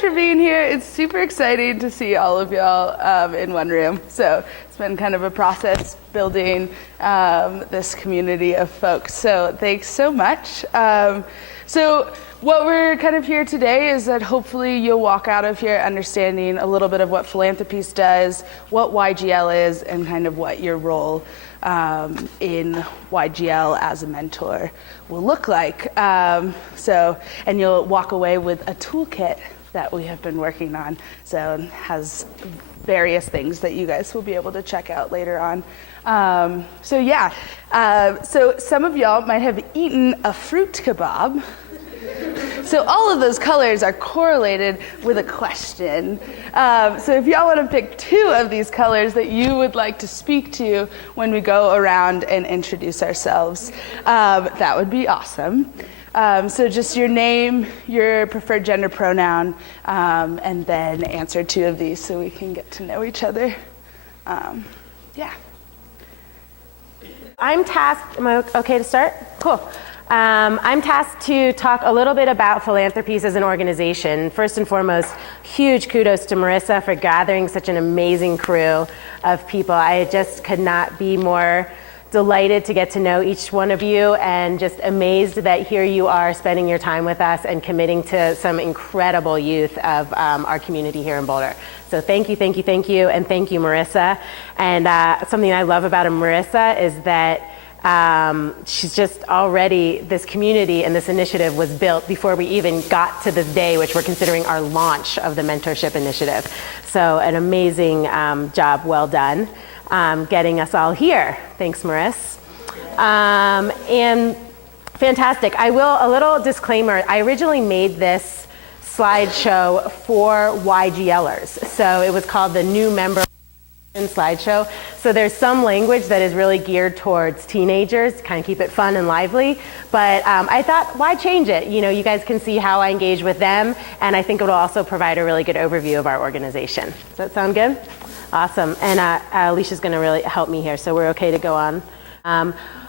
For being here. It's super exciting to see all of y'all in one room. So it's been kind of a process building this community of folks. So thanks so much. So what we're kind of here today is that hopefully you'll walk out of here understanding a little bit of what Philanthropiece does, what YGL is, and kind of what your role in YGL as a mentor will look like. And you'll walk away with a toolkit that we have been working on. So it has various things that you guys will be able to check out later on. So some of y'all might have eaten a fruit kebab. So all of those colors are correlated with a question. So if y'all want to pick two of these colors that you would like to speak to when we go around and introduce ourselves, that would be awesome. So just your name, your preferred gender pronoun, and then answer two of these so we can get to know each other. I'm tasked, am I okay to start? Cool. I'm tasked to talk a little bit about Philanthropiece as an organization. First and foremost, huge kudos to Marissa for gathering such an amazing crew of people. I just could not be more delighted to get to know each one of you and just amazed that here you are spending your time with us and committing to some incredible youth of our community here in Boulder. So thank you, and thank you, Marissa. And something I love about Marissa is that she's just already, this community and this initiative was built before we even got to this day, which we're considering our launch of the mentorship initiative. So an amazing job well done. Getting us all here. Thanks, Maris. And fantastic. A little disclaimer, I originally made this slideshow for YGLers. So it was called the New Member slideshow. So there's some language that is really geared towards teenagers, kind of keep it fun and lively. But I thought, why change it? You know, you guys can see how I engage with them, and I think it'll also provide a really good overview of our organization. Does that sound good? Awesome, and Alicia's gonna really help me here, so we're okay to go on.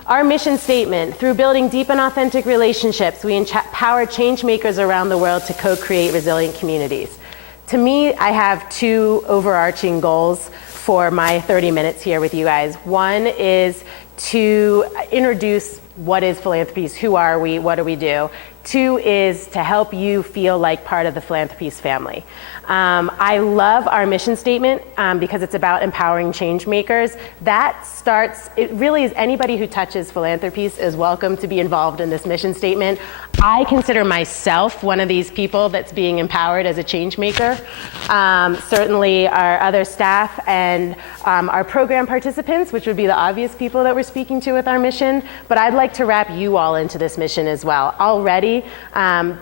Our mission statement: through building deep and authentic relationships, we empower change makers around the world to co-create resilient communities. To me, I have two overarching goals for my 30 minutes here with you guys. One is to introduce what is Philanthropiece, who are we, what do we do? Two is to help you feel like part of the Philanthropiece family. I love our mission statement because it's about empowering change makers. That starts, it really is anybody who touches Philanthropiece is welcome to be involved in this mission statement. I consider myself one of these people that's being empowered as a change maker. Certainly our other staff and our program participants, which would be the obvious people that we're speaking to with our mission, but I'd like to wrap you all into this mission as well. Already,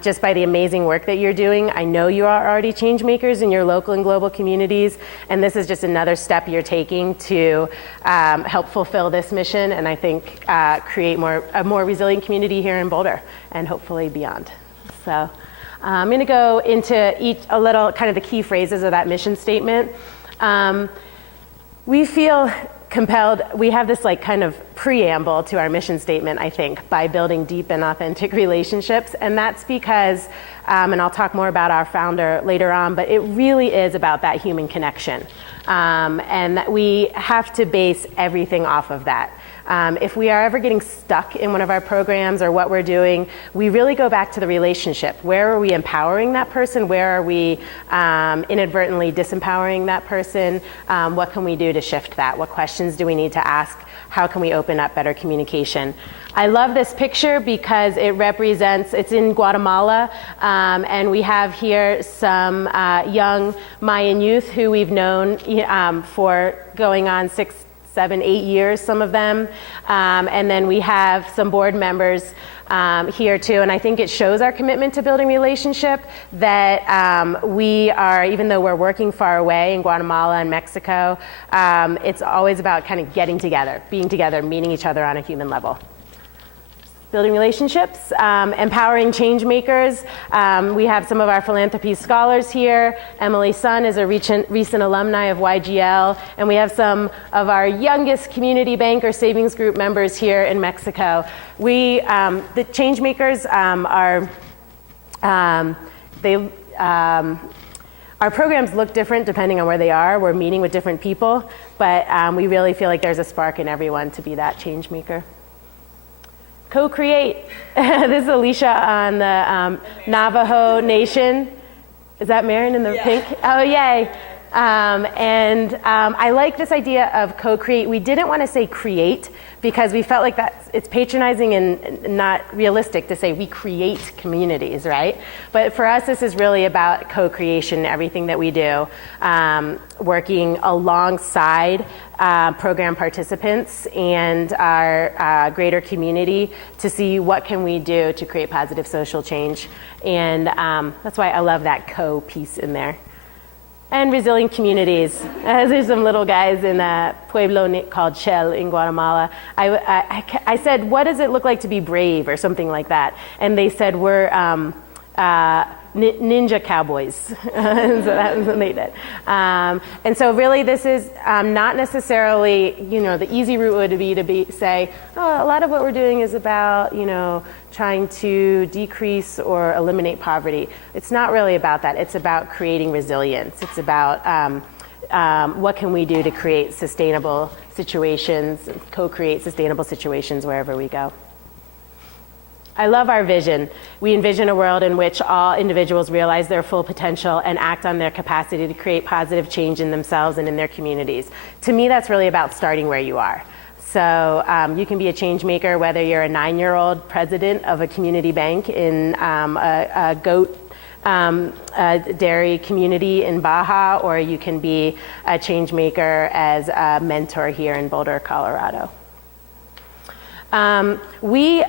just by the amazing work that you're doing, I know you are already change makers in your local and global communities, and this is just another step you're taking to help fulfill this mission, and I think create a more resilient community here in Boulder, and hopefully beyond. So I'm going to go into a little kind of the key phrases of that mission statement. We feel compelled, we have this like kind of preamble to our mission statement, I think, by building deep and authentic relationships. And that's because, and I'll talk more about our founder later on, but it really is about that human connection. And that we have to base everything off of that. If we are ever getting stuck in one of our programs or what we're doing, we really go back to the relationship. Where are we empowering that person? Where are we inadvertently disempowering that person? What can we do to shift that? What questions do we need to ask? How can we open up better communication? I love this picture because it represents, it's in Guatemala, and we have here some young Mayan youth who we've known for going on 6, 7, 8 years, some of them. And then we have some board members here too. And I think it shows our commitment to building relationship that we are, even though we're working far away in Guatemala and Mexico, it's always about kind of getting together, being together, meeting each other on a human level. Building relationships, empowering change makers. We have some of our Philanthropiece scholars here. Emily Sun is a recent alumni of YGL, and we have some of our youngest community bank or savings group members here in Mexico. The change makers are, they our programs look different depending on where they are. We're meeting with different people, but we really feel like there's a spark in everyone to be that change maker. Co-create. This is Alicia on the Navajo Nation. Is that Marin in the pink? Oh, yay. I like this idea of co-create. We didn't want to say create because we felt like it's patronizing and not realistic to say we create communities, right? But for us, this is really about co-creation, everything that we do, working alongside program participants and our greater community to see what can we do to create positive social change. And that's why I love that co-piece in there. And resilient communities. There's some little guys in a pueblo called Shell in Guatemala. I said, what does it look like to be brave or something like that? And they said, we're ninja cowboys. So that was what they did. And so really this is not necessarily, the easy route would be to say, oh, a lot of what we're doing is about, trying to decrease or eliminate poverty. It's not really about that. It's about creating resilience. It's about what can we do to create sustainable situations, co-create sustainable situations wherever we go. I love our vision. We envision a world in which all individuals realize their full potential and act on their capacity to create positive change in themselves and in their communities. To me, that's really about starting where you are. So you can be a change maker whether you're a 9-year-old president of a community bank in a goat dairy community in Baja, or you can be a change maker as a mentor here in Boulder, Colorado. We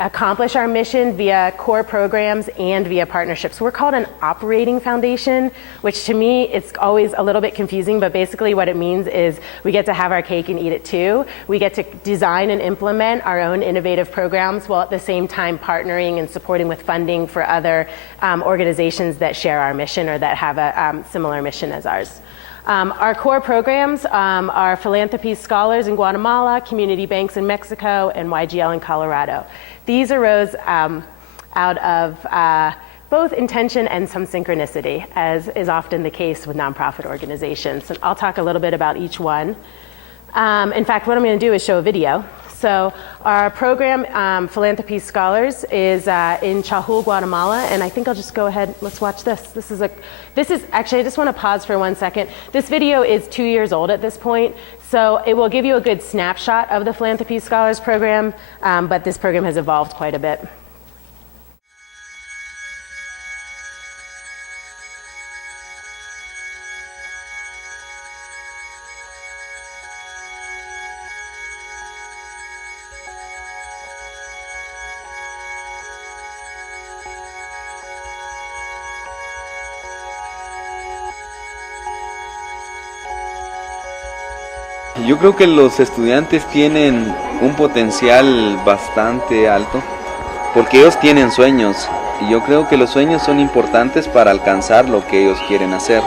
accomplish our mission via core programs and via partnerships. We're called an operating foundation, which to me, it's always a little bit confusing, but basically what it means is we get to have our cake and eat it too. We get to design and implement our own innovative programs while at the same time partnering and supporting with funding for other organizations that share our mission or that have a similar mission as ours. Our core programs are Philanthropiece Scholars in Guatemala, Community Banks in Mexico, and YGL in Colorado. These arose out of both intention and some synchronicity, as is often the case with nonprofit organizations. And I'll talk a little bit about each one. In fact, what I'm going to do is show a video. So our program, Philanthropiece Scholars, is in Chahul, Guatemala, and I think I'll just go ahead, let's watch this. This is actually, I just want to pause for 1 second. This video is 2 years old at this point, so it will give you a good snapshot of the Philanthropiece Scholars program, but this program has evolved quite a bit. Yo creo que los estudiantes tienen un potencial bastante alto porque ellos tienen sueños y yo creo que los sueños son importantes para alcanzar lo que ellos quieren hacer.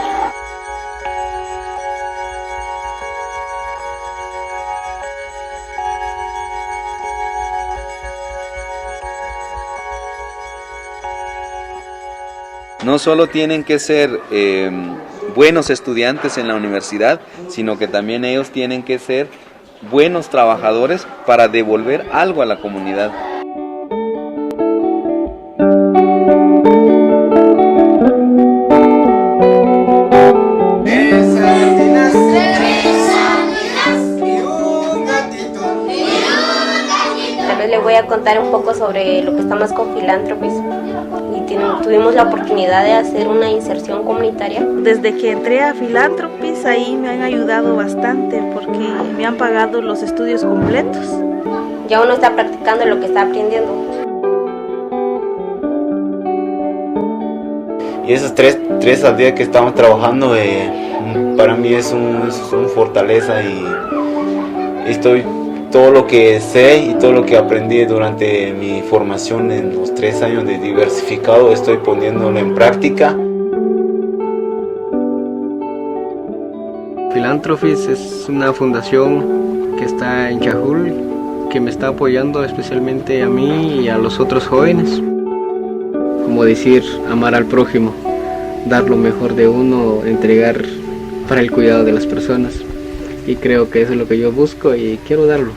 No solo tienen que ser buenos estudiantes en la universidad, sino que también ellos tienen que ser buenos trabajadores para devolver algo a la comunidad. Tal vez les voy a contar un poco sobre lo que estamos con Philanthropiece. Tuvimos la oportunidad de hacer una inserción comunitaria. Desde que entré a Philanthropiece, ahí me han ayudado bastante porque me han pagado los estudios completos. Ya uno está practicando lo que está aprendiendo. Y esas tres aldeas que estamos trabajando, para mí es una fortaleza y estoy todo lo que sé y todo lo que aprendí durante mi formación en los 3 años de diversificado, estoy poniéndolo en práctica. Philanthropiece es una fundación que está en Chahul, que me está apoyando especialmente a mí y a los otros jóvenes. como decir, amar al prójimo, dar lo mejor de uno, entregar para el cuidado de las personas. Y creo que eso es lo que yo busco y quiero darlo.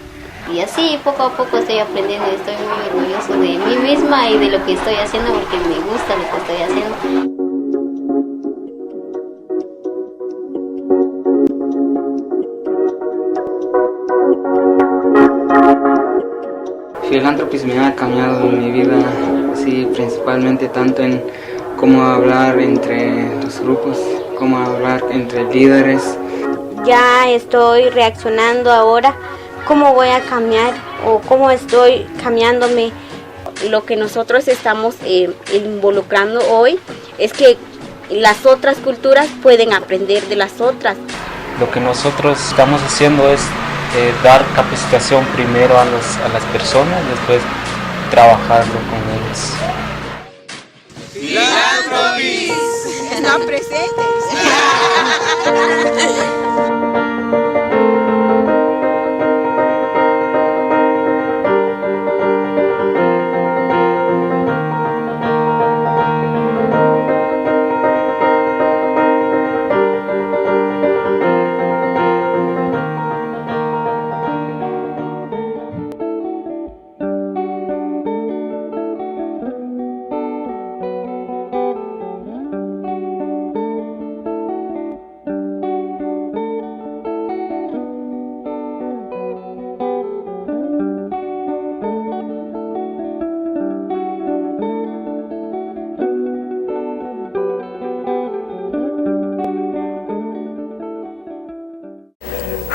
Y así poco a poco estoy aprendiendo y estoy muy orgulloso de mí misma y de lo que estoy haciendo porque me gusta lo que estoy haciendo. Philanthropiece me ha cambiado mi vida, sí, principalmente tanto en cómo hablar entre los grupos, cómo hablar entre líderes. Ya estoy reaccionando ahora, cómo voy a cambiar o cómo estoy cambiándome. Lo que nosotros estamos involucrando hoy es que las otras culturas pueden aprender de las otras. Lo que nosotros estamos haciendo es dar capacitación primero a las personas, después trabajarlo con ellos. Philanthropiece están presentes.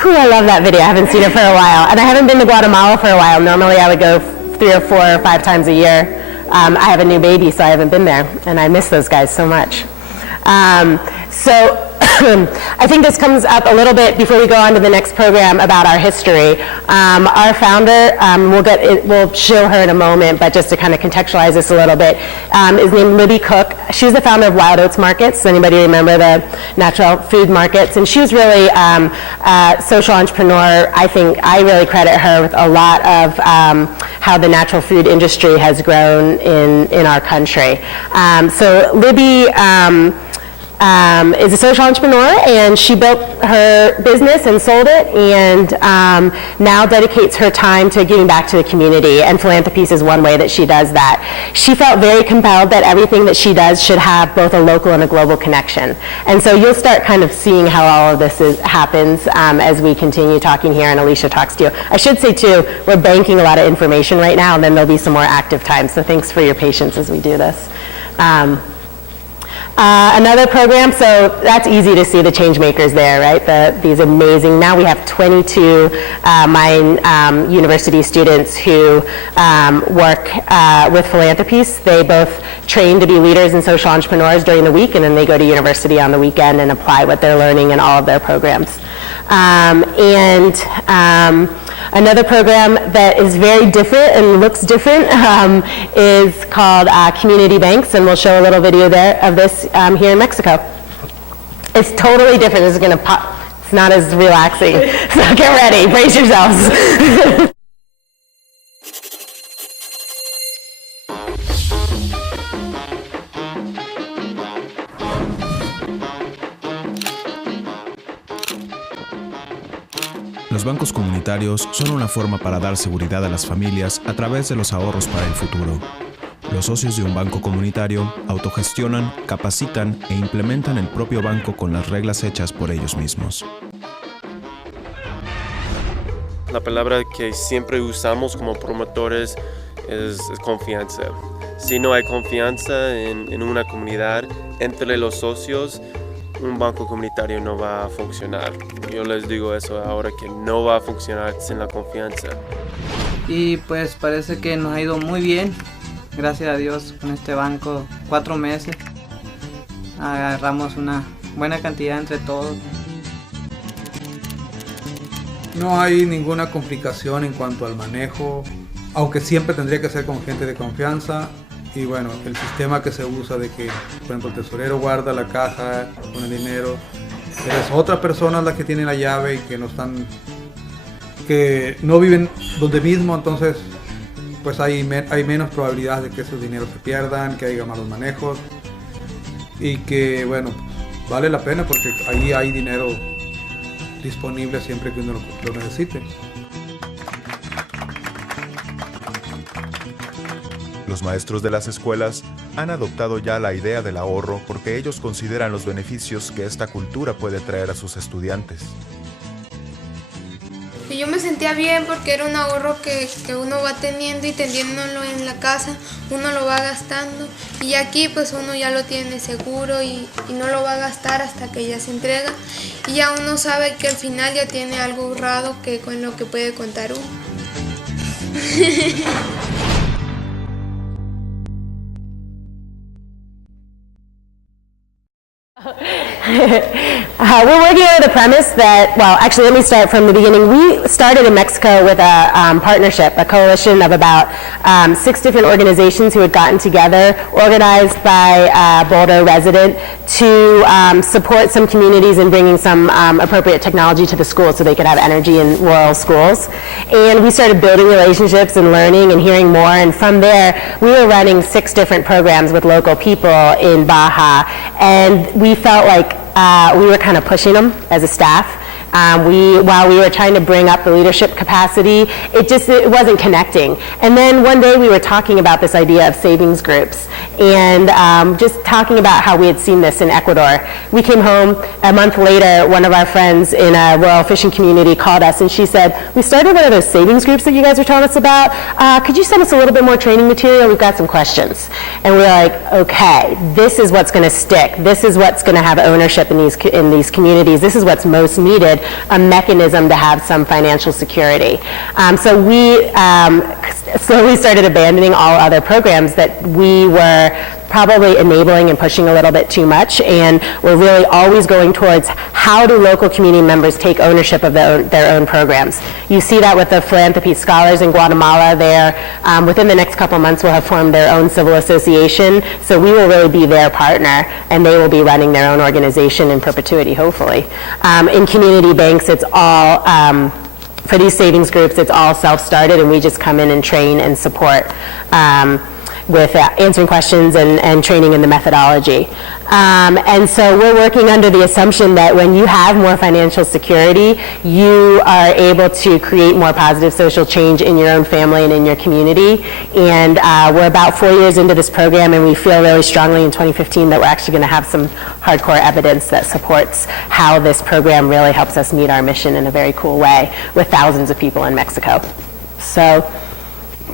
Whew, I love that video. I haven't seen it for a while. And I haven't been to Guatemala for a while. Normally I would go 3 or 4 or 5 times a year. I have a new baby, so I haven't been there. And I miss those guys so much. So I think this comes up a little bit before we go on to the next program about our history. Our founder, we'll show her in a moment, but just to kind of contextualize this a little bit, is named Libby Cook. She was the founder of Wild Oats Markets. Anybody remember the natural food markets? And she was really a social entrepreneur. I think I really credit her with a lot of how the natural food industry has grown in our country. So Libby is a social entrepreneur, and she built her business and sold it, and now dedicates her time to giving back to the community, and Philanthropiece is one way that she does that. She felt very compelled that everything that she does should have both a local and a global connection. And so you'll start kind of seeing how all of this happens as we continue talking here and Alicia talks to you. I should say too, we're banking a lot of information right now, and then there'll be some more active time, so thanks for your patience as we do this. Another program, so that's easy to see the change makers there, right? These amazing, now we have 22 Mayan university students who work with Philanthropiece. They both train to be leaders and social entrepreneurs during the week, and then they go to university on the weekend and apply what they're learning in all of their programs. Another program that is very different and looks different is called Community Banks, and we'll show a little video there of this here in Mexico. It's totally different. This is going to pop. It's not as relaxing. So get ready. Brace yourselves. Los bancos comunitarios son una forma para dar seguridad a las familias a través de los ahorros para el futuro. Los socios de un banco comunitario autogestionan, capacitan e implementan el propio banco con las reglas hechas por ellos mismos. La palabra que siempre usamos como promotores es confianza. Si no hay confianza en una comunidad entre los socios, un banco comunitario no va a funcionar. Yo les digo eso ahora, que no va a funcionar sin la confianza. Y pues parece que nos ha ido muy bien, gracias a Dios, con este banco. 4 meses agarramos una buena cantidad entre todos. No hay ninguna complicación en cuanto al manejo, aunque siempre tendría que ser con gente de confianza. Y bueno, el sistema que se usa de que, por ejemplo, el tesorero guarda la caja con el dinero, pero es otra persona la que tiene la llave y que no viven donde mismo, entonces pues hay menos probabilidades de que esos dineros se pierdan, que haya malos manejos y que, bueno, vale la pena porque ahí hay dinero disponible siempre que uno lo necesite. Los maestros de las escuelas han adoptado ya la idea del ahorro porque ellos consideran los beneficios que esta cultura puede traer a sus estudiantes. Y yo me sentía bien porque era un ahorro que uno va teniendo y teniéndolo en la casa, uno lo va gastando y aquí pues uno ya lo tiene seguro y no lo va a gastar hasta que ya se entrega y ya uno sabe que al final ya tiene algo ahorrado con lo que puede contar uno. We're working under the premise that, well, actually, let me start from the beginning. We started in Mexico with a partnership, a coalition of about 6 different organizations who had gotten together, organized by a Boulder resident, to support some communities in bringing some appropriate technology to the schools so they could have energy in rural schools. And we started building relationships and learning and hearing more. And from there, we were running 6 different programs with local people in Baja. And we felt like we were kind of pushing them as a staff. While we were trying to bring up the leadership capacity, it wasn't connecting. And then one day we were talking about this idea of savings groups and just talking about how we had seen this in Ecuador. We came home a month later, one of our friends in a rural fishing community called us and she said, we started one of those savings groups that you guys were telling us about. Could you send us a little bit more training material? We've got some questions. And we were like, okay, this is what's going to stick. This is what's going to have ownership in these communities. This is what's most needed. A mechanism to have some financial security. So we slowly started abandoning all other programs that we were probably enabling and pushing a little bit too much, and we're really always going towards how do local community members take ownership of their own programs. You see that with the Philanthropiece scholars in Guatemala. Within the next couple months will have formed their own civil association, so we will really be their partner, and they will be running their own organization in perpetuity, hopefully. In community banks, it's all, for these savings groups, it's all self-started, and we just come in and train and support with answering questions and training in the methodology. And so we're working under the assumption that when you have more financial security, you are able to create more positive social change in your own family and in your community. And we're about 4 years into this program, and we feel really strongly in 2015 that we're actually going to have some hardcore evidence that supports how this program really helps us meet our mission in a very cool way with thousands of people in Mexico. So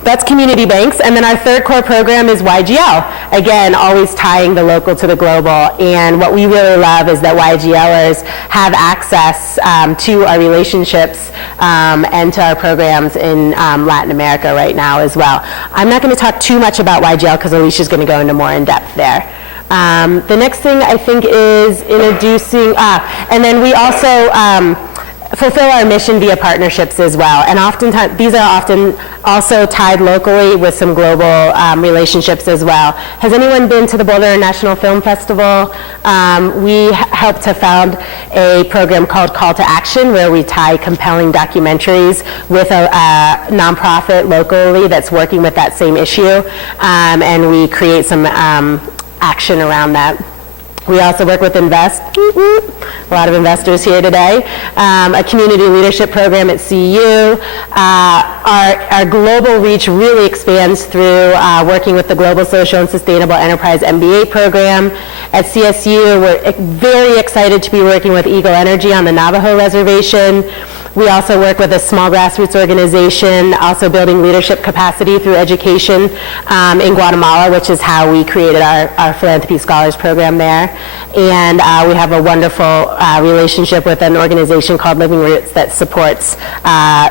that's community banks. And then our third core program is YGL. Again, always tying the local to the global. And what we really love is that YGLers have access to our relationships and to our programs in Latin America right now as well. I'm not going to talk too much about YGL because Alicia's going to go into more in depth there. The next thing I think is introducing, and then we also fulfill our mission via partnerships as well. And oftentimes, these are often also tied locally with some global relationships as well. Has anyone been to the Boulder International Film Festival? We helped to found a program called Call to Action, where we tie compelling documentaries with a nonprofit locally that's working with that same issue, and we create some action around that. We also work with Invest, a lot of investors here today, a community leadership program at CU. Our global reach really expands through working with the Global Social and Sustainable Enterprise MBA program. At CSU, we're very excited to be working with Eagle Energy on the Navajo Reservation. We also work with a small grassroots organization, also building leadership capacity through education in Guatemala, which is how we created our Philanthropiece Scholars program there. And we have a wonderful relationship with an organization called Living Roots that supports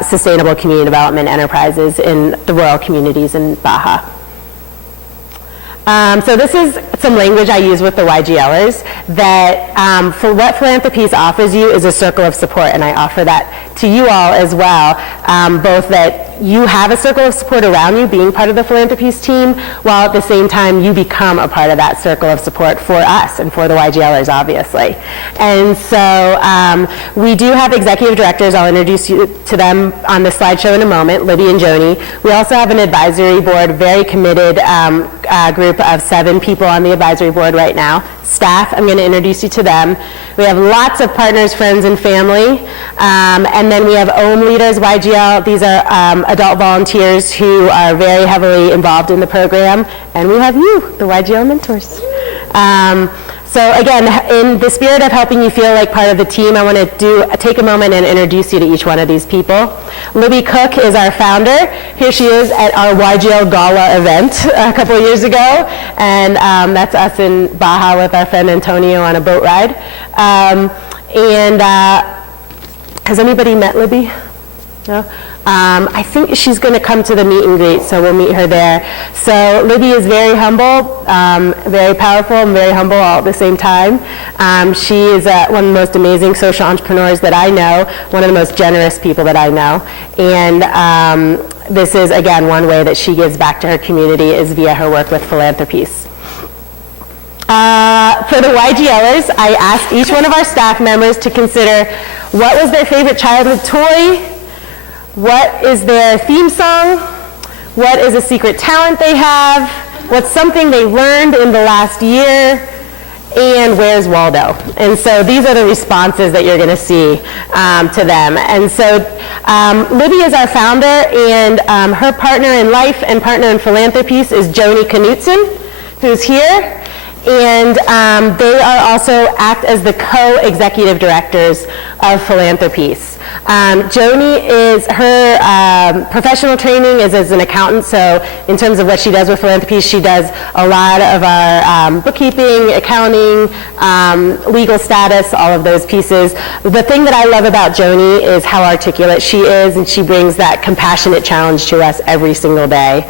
sustainable community development enterprises in the rural communities in Baja. So this is some language I use with the YGLers, that for what Philanthropiece offers you is a circle of support, and I offer that to you all as well, both that you have a circle of support around you being part of the Philanthropiece team, while at the same time you become a part of that circle of support for us and for the YGLers, obviously. And so we do have executive directors. I'll introduce you to them on the slideshow in a moment, Libby and Joni. We also have an advisory board, very committed group of 7 people on the advisory board right now. Staff, I'm going to introduce you to them. We have lots of partners, friends, and family. And then we have OM leaders, YGL. These are adult volunteers who are very heavily involved in the program. And we have you, the YGL mentors. So again, in the spirit of helping you feel like part of the team, I want to take a moment and introduce you to each one of these people. Libby Cook is our founder. Here she is at our YGL Gala event a couple of years ago. And that's us in Baja with our friend Antonio on a boat ride. Has anybody met Libby? No? I think she's going to come to the meet and greet, so we'll meet her there. So Libby is very humble, very powerful, and very humble all at the same time. She is one of the most amazing social entrepreneurs that I know, one of the most generous people that I know. And this is, again, one way that she gives back to her community is via her work with Philanthropiece. For the YGLers, I asked each one of our staff members to consider what was their favorite childhood toy, what is their theme song, what is a secret talent they have, what's something they learned in the last year, and where's Waldo? And so these are the responses that you're going to see to them. And so Libby is our founder, and her partner in life and partner in Philanthropiece is Joni Knutson, who's here. And they are also act as the co-executive directors of Philanthropiece. Joni is her professional training is as an accountant, so in terms of what she does with Philanthropiece, she does a lot of our bookkeeping, accounting, legal status, all of those pieces. The thing that I love about Joni is how articulate she is, and she brings that compassionate challenge to us every single day.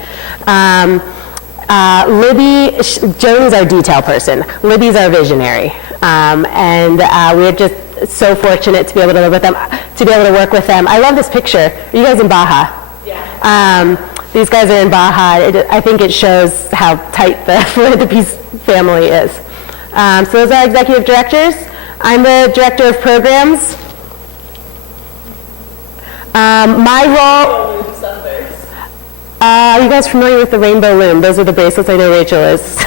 Libby, Joni's our detail person. Libby's our visionary. And we're just so fortunate to be able to live with them, to be able to work with them. I love this picture. Are you guys in Baja? Yeah. These guys are in Baja. I think it shows how tight the Philanthropiece family is. So those are our executive directors. I'm the director of programs. My role... Are you guys familiar with the rainbow loom? Those are the bracelets. I know Rachel is.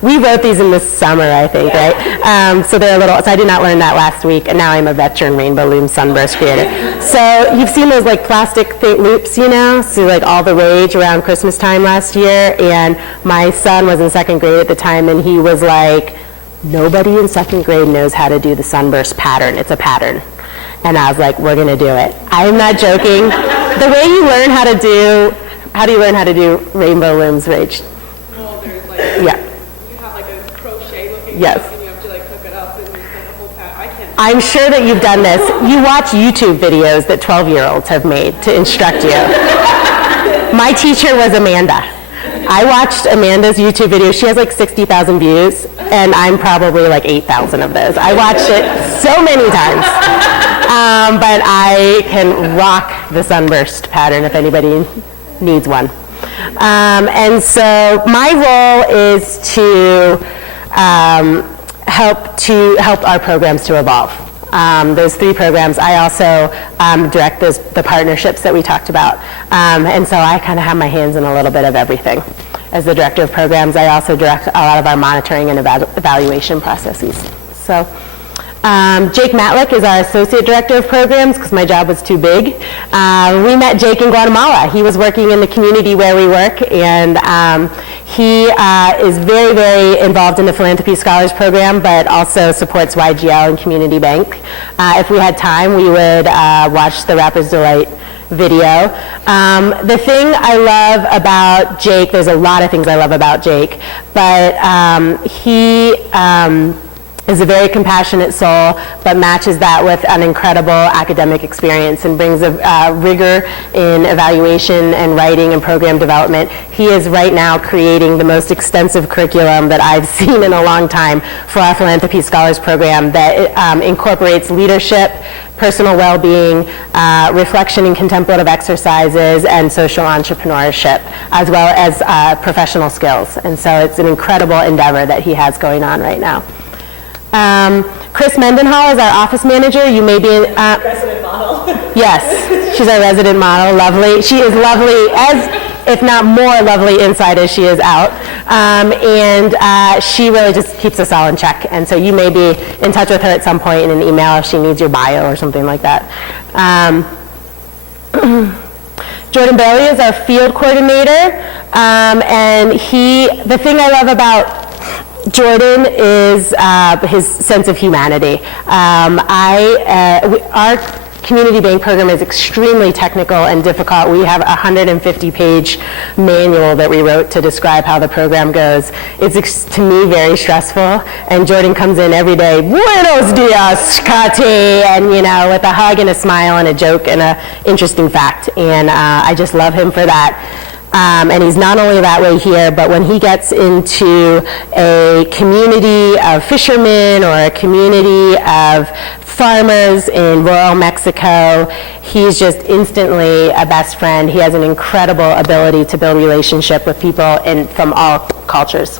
We wrote these in the summer, I think, right? So they're a little, so I did not learn that last week, and now I'm a veteran rainbow loom sunburst creator. So you've seen those like plastic loops, you know? So like all the rage around Christmas time last year, and my son was in 2nd grade at the time, and he was like, nobody in 2nd grade knows how to do the sunburst pattern. It's a pattern. And I was like, we're going to do it. I'm not joking. The way you learn how do you learn how to do rainbow looms, Rach? Well, there's like, you have like a crochet looking yes. hook and you have to like hook it up and it's like a whole pattern. I can't. I'm sure that you've done this. You watch YouTube videos that 12-year-olds have made to instruct you. My teacher was Amanda. I watched Amanda's YouTube video. She has like 60,000 views, and I'm probably like 8,000 of those. I watched it so many times. But I can rock the sunburst pattern if anybody needs one. And so my role is to help our programs to evolve. Those 3 programs, I also direct the partnerships that we talked about. And so I kind of have my hands in a little bit of everything. As the director of programs, I also direct a lot of our monitoring and evaluation processes. So Jake Matlick is our associate director of programs because my job was too big. We met Jake in Guatemala. He was working in the community where we work, and he is very, very involved in the Philanthropiece Scholars Program, but also supports YGL and Community Bank. If we had time, we would watch the Rapper's Delight video. The thing I love about Jake, there's a lot of things I love about Jake, but he is a very compassionate soul, but matches that with an incredible academic experience and brings a rigor in evaluation and writing and program development. He is right now creating the most extensive curriculum that I've seen in a long time for our Philanthropiece Scholars Program that incorporates leadership, personal well-being, reflection and contemplative exercises, and social entrepreneurship, as well as professional skills. And so it's an incredible endeavor that he has going on right now. Chris Mendenhall is our office manager. You may be Resident model. Yes, she's our resident model. Lovely. She is lovely, if not more lovely inside as she is out. And she really just keeps us all in check. And so you may be in touch with her at some point in an email if she needs your bio or something like that. Jordan Bailey is our field coordinator. And the thing I love about Jordan is his sense of humanity. Our community bank program is extremely technical and difficult. We have a 150-page manual that we wrote to describe how the program goes. It's, to me, very stressful. And Jordan comes in every day, buenos dias, Kati, and with a hug and a smile and a joke and an interesting fact. And I just love him for that. And he's not only that way here, but when he gets into a community of fishermen or a community of farmers in rural Mexico, he's just instantly a best friend. He has an incredible ability to build relationship with people from all cultures.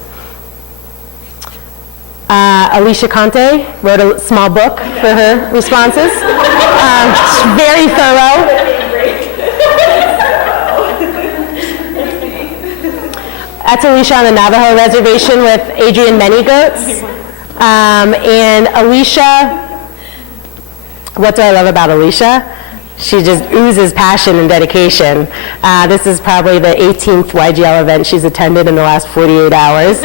Alicia Conte wrote a small book for her responses. Very thorough. That's Alicia on the Navajo reservation with Adrian Many Goats. And Alicia, what do I love about Alicia? She just oozes passion and dedication. This is probably the 18th YGL event she's attended in the last 48 hours.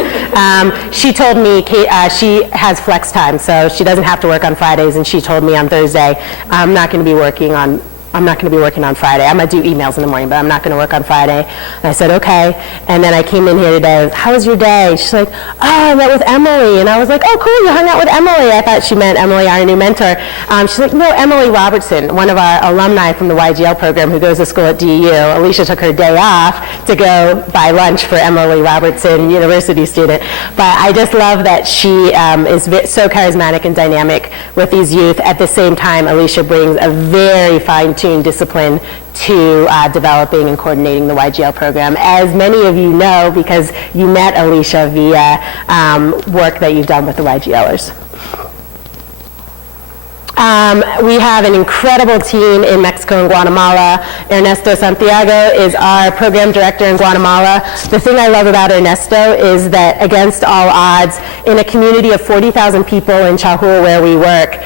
She told me she has flex time, so she doesn't have to work on Fridays, and she told me on Thursday, I'm not going to be working on Friday. I'm going to do emails in the morning, but I'm not going to work on Friday. And I said, okay. And then I came in here today. How was your day? She's like, I met with Emily. And I was like, oh, cool, you hung out with Emily. I thought she meant Emily, our new mentor. She's like, no, Emily Robertson, one of our alumni from the YGL program who goes to school at DU. Alicia took her day off to go buy lunch for Emily Robertson, university student. But I just love that she is so charismatic and dynamic with these youth. At the same time, Alicia brings a very fine-tuned discipline to developing and coordinating the YGL program. As many of you know, because you met Alicia via work that you've done with the YGLers. We have an incredible team in Mexico and Guatemala. Ernesto Santiago is our program director in Guatemala. The thing I love about Ernesto is that against all odds, in a community of 40,000 people in Chahul where we work,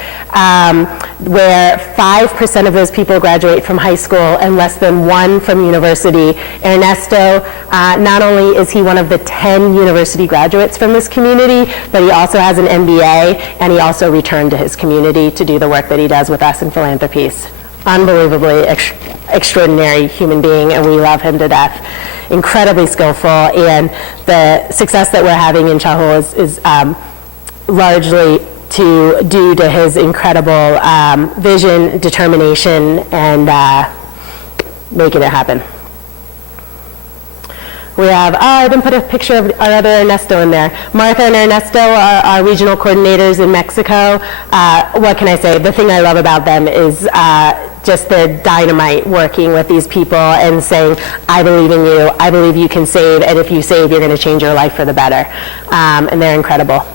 where 5% of those people graduate from high school and less than 1 from university, Ernesto, not only is he one of the 10 university graduates from this community, but he also has an MBA, and he also returned to his community to do the work that he does with us in Philanthropiece. Unbelievably extraordinary human being, and we love him to death. Incredibly skillful, and the success that we're having in Chahul is largely due to his incredible vision, determination, and making it happen. We have, I didn't put a picture of our other Ernesto in there. Martha and Ernesto are our regional coordinators in Mexico. What can I say? The thing I love about them is just their dynamite working with these people and saying, I believe in you, I believe you can save, and if you save, you're going to change your life for the better. And they're incredible.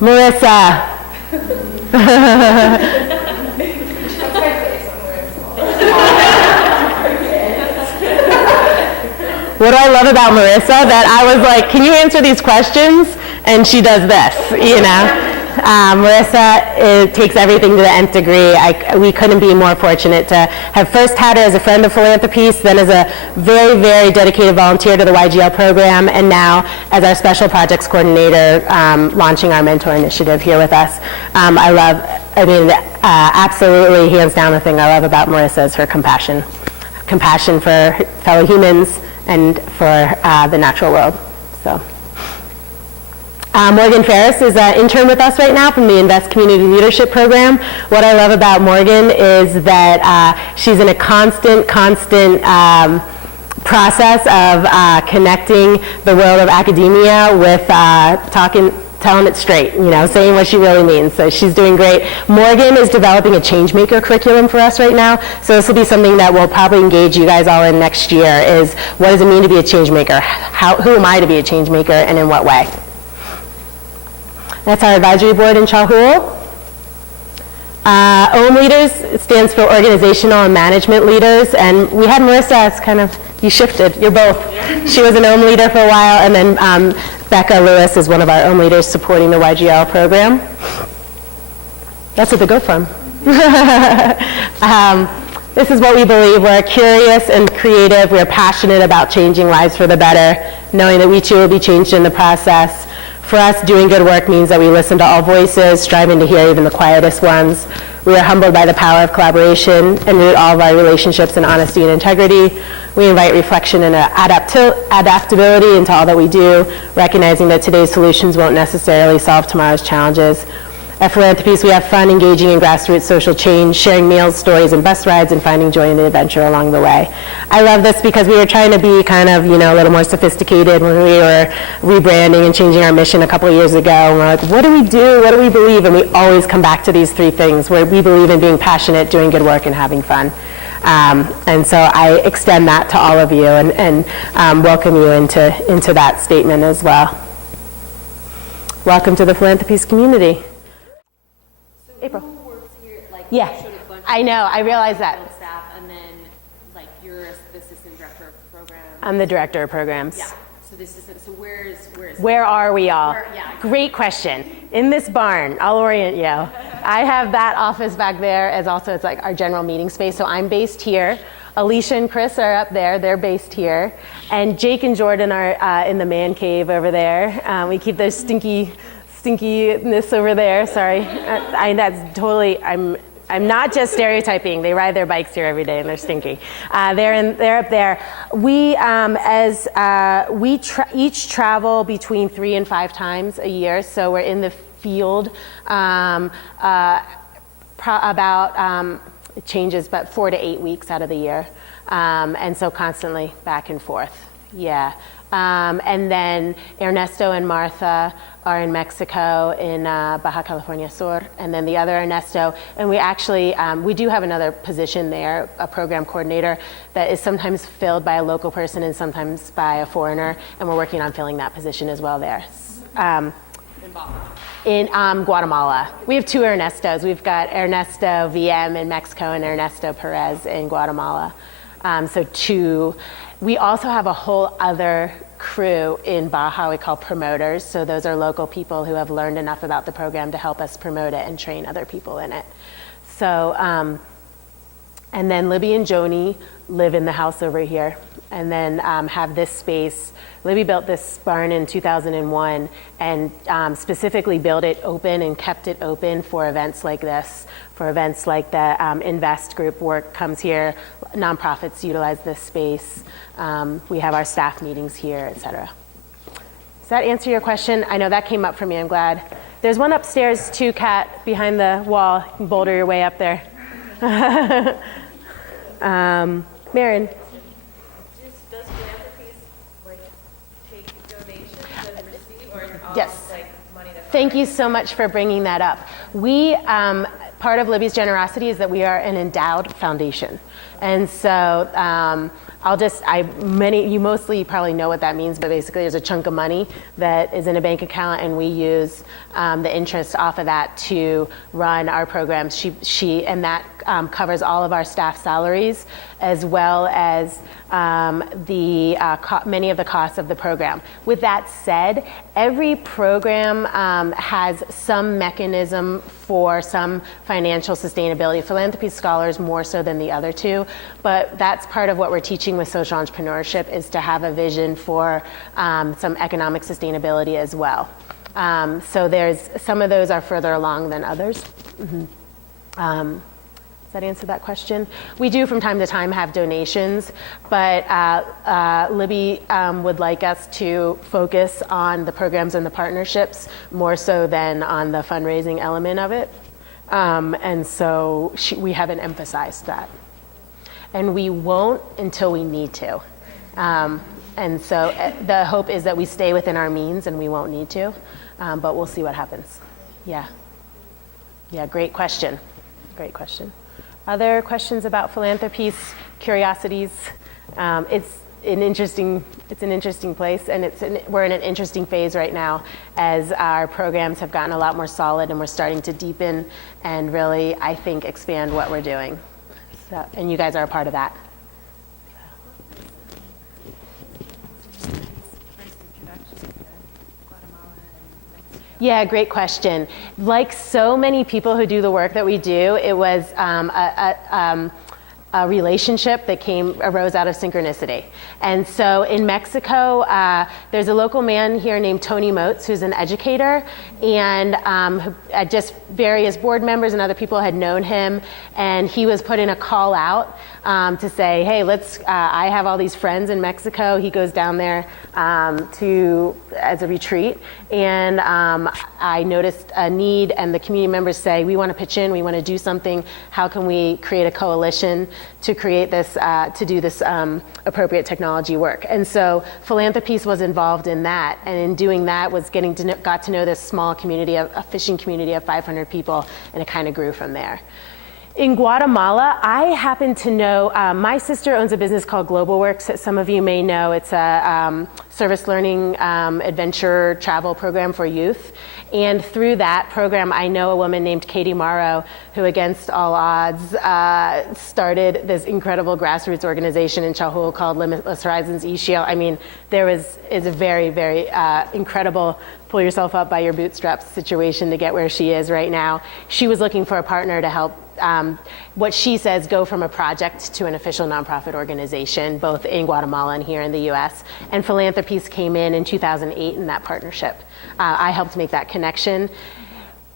Marissa. What do I love about Marissa? That I was like, can you answer these questions? And she does this, Marissa takes everything to the nth degree. We couldn't be more fortunate to have first had her as a friend of Philanthropiece, then as a very, very dedicated volunteer to the YGL program, and now as our special projects coordinator, launching our mentor initiative here with us. Absolutely, hands down, the thing I love about Marissa is her compassion. Compassion for fellow humans and for the natural world. So, Morgan Ferris is an intern with us right now from the Invest Community Leadership Program. What I love about Morgan is that she's in a constant process of connecting the world of academia with telling it straight, saying what she really means. So she's doing great. Morgan is developing a Changemaker curriculum for us right now. So this will be something that we'll probably engage you guys all in next year is what does it mean to be a Changemaker? Who am I to be a Changemaker and in what way? That's our advisory board in Chahul. OM Leaders stands for Organizational and Management Leaders. And we had Marissa, it's kind of, you shifted, you're both. She was an OM leader for a while, and then Becca Lewis is one of our OM leaders supporting the YGL program. That's what they go from. This is what we believe. We're curious and creative. We're passionate about changing lives for the better, knowing that we too will be changed in the process. For us, doing good work means that we listen to all voices, striving to hear even the quietest ones. We are humbled by the power of collaboration and root all of our relationships in honesty and integrity. We invite reflection and adaptability into all that we do, recognizing that today's solutions won't necessarily solve tomorrow's challenges. At Philanthropiece, we have fun engaging in grassroots social change, sharing meals, stories, and bus rides, and finding joy in the adventure along the way. I love this because we were trying to be kind of, a little more sophisticated when we were rebranding and changing our mission a couple of years ago. And we're like, what do we do? What do we believe? And we always come back to these three things where we believe in being passionate, doing good work, and having fun. And so I extend that to all of you and welcome you into that statement as well. Welcome to the Philanthropiece community. April. Who works here? Yeah, I know. I realize that. Staff, and then you're the assistant director of programs. I'm the director of programs. Yeah. So the assistant. So Where are we all? Great question. In this barn, I'll orient you. I have that office back there as also it's like our general meeting space. So I'm based here. Alicia and Chris are up there. They're based here. And Jake and Jordan are in the man cave over there. We keep those stinkiness over there. Sorry, that's totally. I'm not just stereotyping. They ride their bikes here every day and they're stinky. They're up there. We each travel between 3 and 5 times a year. So we're in the field it changes, but 4 to 8 weeks out of the year, and so constantly back and forth. Yeah. And then Ernesto and Martha are in Mexico in Baja California Sur, and then the other Ernesto, and we actually, we do have another position there, a program coordinator, that is sometimes filled by a local person and sometimes by a foreigner, and we're working on filling that position as well there. In Guatemala. We have 2 Ernestos. We've got Ernesto VM in Mexico and Ernesto Perez in Guatemala. So 2. We also have a whole other crew in Baja we call promoters. So those are local people who have learned enough about the program to help us promote it and train other people in it. So, and then Libby and Joni live in the house over here and then have this space. Libby built this barn in 2001 and specifically built it open and kept it open for events like this. For events like the Invest group work comes here, nonprofits utilize this space. We have our staff meetings here, et cetera. Does that answer your question? I know that came up for me, I'm glad. There's one upstairs too, Kat, behind the wall. You can boulder your way up there. Marin. Does Philanthropiece take donations and receive, or all Yes. money that's Thank you so much for bringing that up. We, part of Libby's generosity is that we are an endowed foundation. And so you mostly probably know what that means, but basically there's a chunk of money that is in a bank account and we use the interest off of that to run our programs. And that covers all of our staff salaries as well as many of the costs of the program. With that said, every program has some mechanism for some financial sustainability. Philanthropy scholars more so than the other 2, but that's part of what we're teaching with social entrepreneurship is to have a vision for some economic sustainability as well. So some of those are further along than others. Mm-hmm. Does that answer that question? We do from time to time have donations, but Libby would like us to focus on the programs and the partnerships more so than on the fundraising element of it. And so we haven't emphasized that. And we won't until we need to. And so the hope is that we stay within our means and we won't need to, but we'll see what happens. Yeah. Yeah, great question. Great question. Other questions about Philanthropiece, curiosities? It's an interesting place, and we're in an interesting phase right now as our programs have gotten a lot more solid and we're starting to deepen and really, I think, expand what we're doing. So, and you guys are a part of that. Yeah, great question. Like so many people who do the work that we do, it was a relationship that arose out of synchronicity. And so in Mexico, there's a local man here named Tony Motes, who's an educator, and just various board members and other people had known him, and he was putting a call out to say, hey, I have all these friends in Mexico. He goes down there as a retreat, and I noticed a need, and the community members say, we want to pitch in, we want to do something. How can we create a coalition to create this, to do this appropriate technology work? And so Philanthropiece was involved in that, and in doing that was got to know this small community, a fishing community of 500 people, and it kind of grew from there. In Guatemala, I happen to know, my sister owns a business called Global Works that some of you may know. It's a service learning adventure travel program for youth. And through that program, I know a woman named Katie Morrow, who against all odds started this incredible grassroots organization in Chahul called Limitless Horizons eShield. I mean, is a very, very incredible pull yourself up by your bootstraps situation to get where she is right now. She was looking for a partner to help what she says go from a project to an official nonprofit organization, both in Guatemala and here in the US. And Philanthropiece came in 2008 in that partnership. I helped make that connection.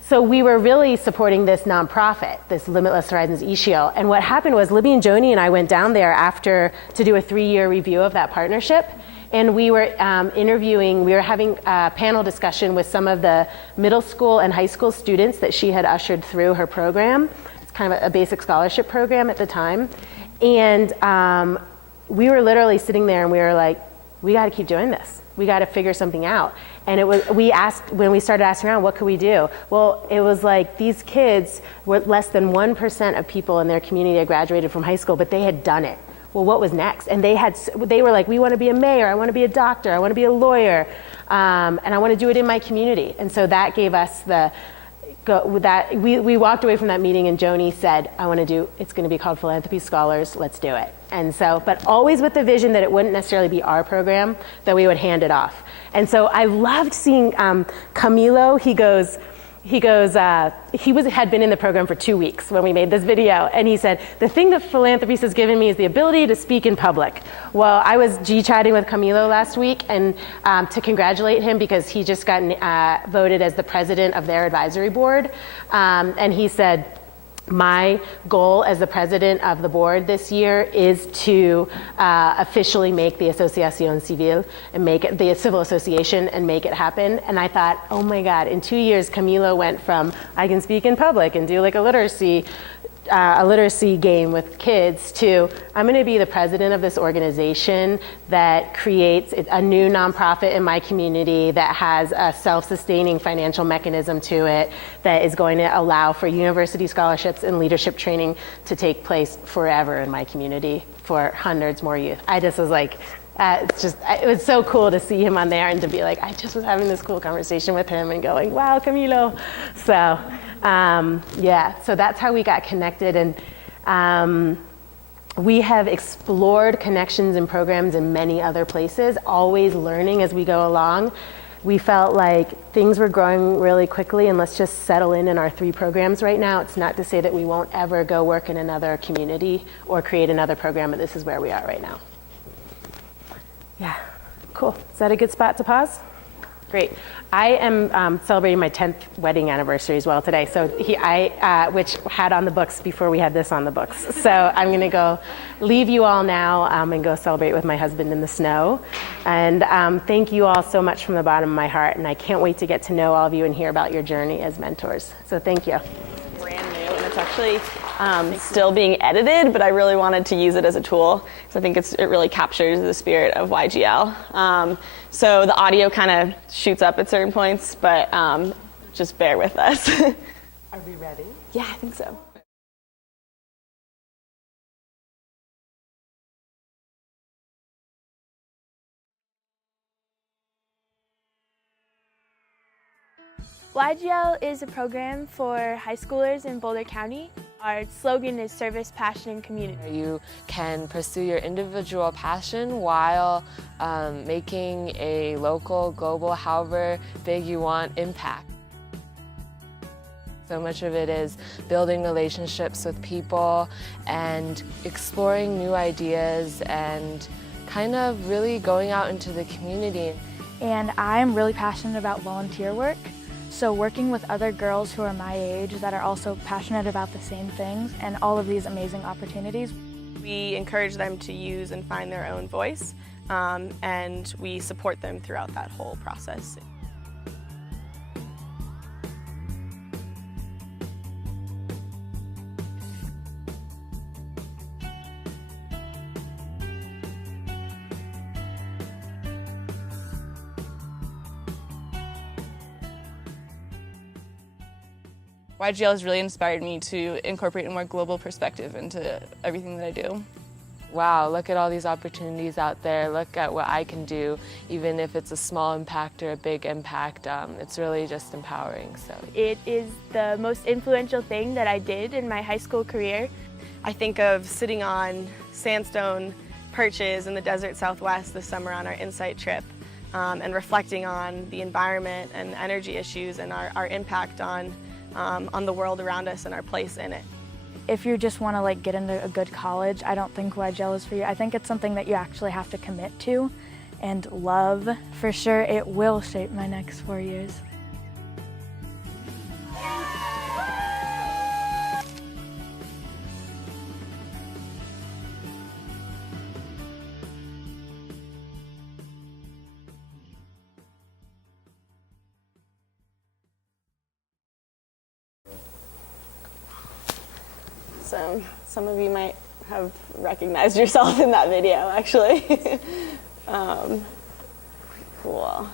So we were really supporting this nonprofit, this Limitless Horizons eShield. And what happened was Libby and Joni and I went down there to do a 3-year review of that partnership. And we were we were having a panel discussion with some of the middle school and high school students that she had ushered through her program. It's kind of a basic scholarship program at the time. And we were literally sitting there and we were like, we got to keep doing this. We got to figure something out. And when we started asking around, what could we do? Well, it was like these kids were less than 1% of people in their community that graduated from high school, but they had done it. Well, what was next? And they were like, we want to be a mayor, I want to be a doctor, I want to be a lawyer, and I want to do it in my community. And so that gave us we walked away from that meeting and Joni said, it's going to be called Philanthropy Scholars, let's do it. And so, but always with the vision that it wouldn't necessarily be our program, that we would hand it off. And so I loved seeing Camilo. He had been in the program for 2 weeks when we made this video, and he said, the thing that Philanthropiece has given me is the ability to speak in public. Well, I was G-chatting with Camilo last week and to congratulate him because he just got voted as the president of their advisory board, and he said, my goal as the president of the board this year is to officially make the Asociación Civil and make it the civil association and make it happen. And I thought, oh my God, in 2 years, Camilo went from I can speak in public and do like a literacy game with kids to I'm going to be the president of this organization that creates a new nonprofit in my community that has a self-sustaining financial mechanism to it that is going to allow for university scholarships and leadership training to take place forever in my community for hundreds more youth. I just was like, it was so cool to see him on there and to be like, I just was having this cool conversation with him and going, wow, Camilo. So so that's how we got connected. And we have explored connections and programs in many other places, always learning as we go along. We felt like things were growing really quickly and let's just settle in our 3 programs right now. It's not to say that we won't ever go work in another community or create another program, but this is where we are right now. Yeah, cool. Is that a good spot to pause? Great. Great. I am celebrating my 10th wedding anniversary as well today. So which had on the books before we had this on the books. So I'm going to go leave you all now and go celebrate with my husband in the snow. And thank you all so much from the bottom of my heart. And I can't wait to get to know all of you and hear about your journey as mentors. So thank you. Brand new, and it's actually still being edited, but I really wanted to use it as a tool because I think it really captures the spirit of YGL. So the audio kind of shoots up at certain points, but just bear with us. Are we ready? Yeah, I think so. YGL is a program for high schoolers in Boulder County. Our slogan is Service, Passion, and Community. You can pursue your individual passion while making a local, global, however big you want, impact. So much of it is building relationships with people and exploring new ideas and kind of really going out into the community. And I'm really passionate about volunteer work. So working with other girls who are my age that are also passionate about the same things and all of these amazing opportunities. We encourage them to use and find their own voice, and we support them throughout that whole process. YGL has really inspired me to incorporate a more global perspective into everything that I do. Wow, look at all these opportunities out there. Look at what I can do, even if it's a small impact or a big impact. It's really just empowering. So it is the most influential thing that I did in my high school career. I think of sitting on sandstone perches in the desert Southwest this summer on our Insight trip and reflecting on the environment and energy issues and our impact on the world around us and our place in it. If you just want to get into a good college, I don't think YGL is for you. I think it's something that you actually have to commit to and love. For sure, it will shape my next 4 years. So some of you might have recognized yourself in that video, actually. Cool.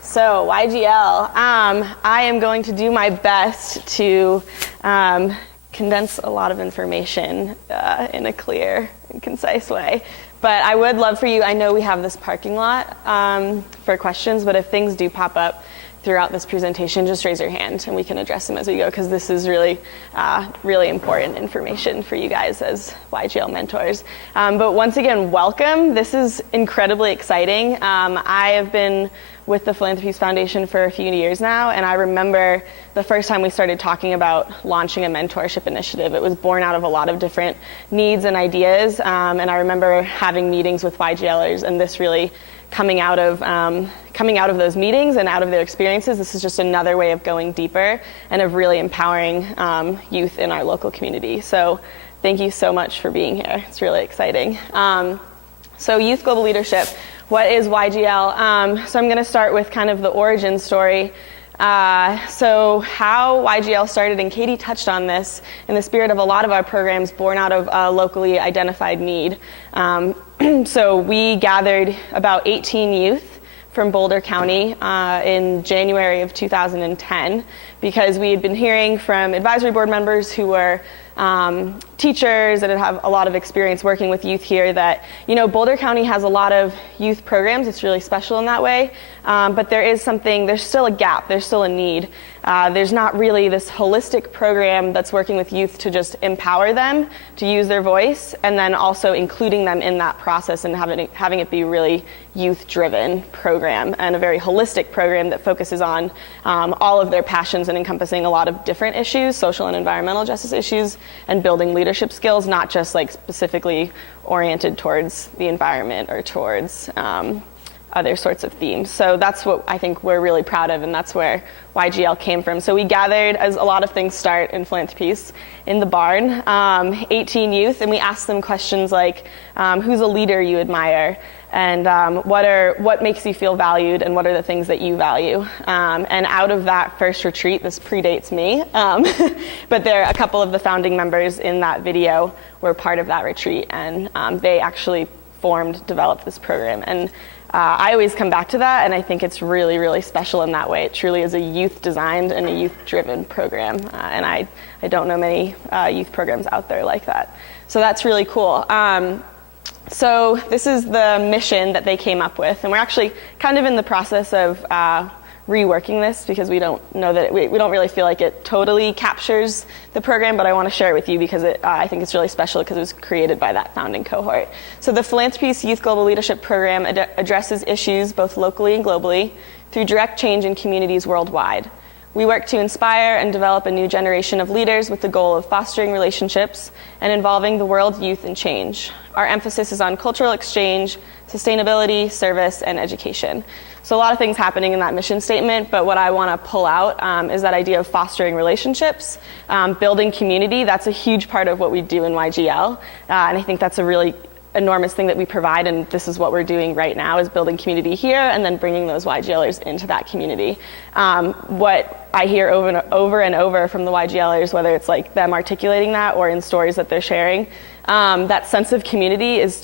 So YGL, I am going to do my best to condense a lot of information in a clear and concise way. But I would love for you, I know we have this parking lot for questions, but if things do pop up throughout this presentation, just raise your hand and we can address them as we go, because this is really, really important information for you guys as YGL mentors. But once again, welcome. This is incredibly exciting. I have been with the Philanthropiece Foundation for a few years now, and I remember the first time we started talking about launching a mentorship initiative. It was born out of a lot of different needs and ideas, and I remember having meetings with YGLers, and this really coming out of those meetings and out of their experiences. This is just another way of going deeper and of really empowering youth in our local community. So thank you so much for being here. It's really exciting. So Youth Global Leadership, what is YGL? So I'm going to start with kind of the origin story. So how YGL started, and Katie touched on this, in the spirit of a lot of our programs born out of a locally identified need. So we gathered about 18 youth from Boulder County in January of 2010, because we had been hearing from advisory board members who were teachers that have a lot of experience working with youth here that, Boulder County has a lot of youth programs. It's really special in that way. But there's still a gap, there's still a need. There's not really this holistic program that's working with youth to just empower them to use their voice, and then also including them in that process and having it be really youth-driven program and a very holistic program that focuses on all of their passions and encompassing a lot of different issues, social and environmental justice issues, and building leadership skills, not just specifically oriented towards the environment or towards other sorts of themes. So that's what I think we're really proud of, and that's where YGL came from. So we gathered, as a lot of things start in Philanthropiece, in the barn, 18 youth, and we asked them questions like, who's a leader you admire? And what makes you feel valued, and what are the things that you value? And out of that first retreat, this predates me, but a couple of the founding members in that video were part of that retreat, and they actually developed this program. And I always come back to that, and I think it's really, really special in that way. It truly is a youth-designed and a youth-driven program, and I don't know many youth programs out there like that. So that's really cool. So this is the mission that they came up with, and we're actually kind of in the process of reworking this because we don't know that we don't really feel like it totally captures the program, but I want to share it with you because I think it's really special because it was created by that founding cohort. So the Philanthropiece Youth Global Leadership Program addresses issues both locally and globally through direct change in communities worldwide. We work to inspire and develop a new generation of leaders with the goal of fostering relationships and involving the world's youth in change. Our emphasis is on cultural exchange, sustainability, service, and education. So a lot of things happening in that mission statement, but what I want to pull out is that idea of fostering relationships, building community. That's a huge part of what we do in YGL, and I think that's a really enormous thing that we provide, and this is what we're doing right now, is building community here and then bringing those YGLers into that community. What I hear over and over from the YGLers, whether it's like them articulating that or in stories that they're sharing, that sense of community is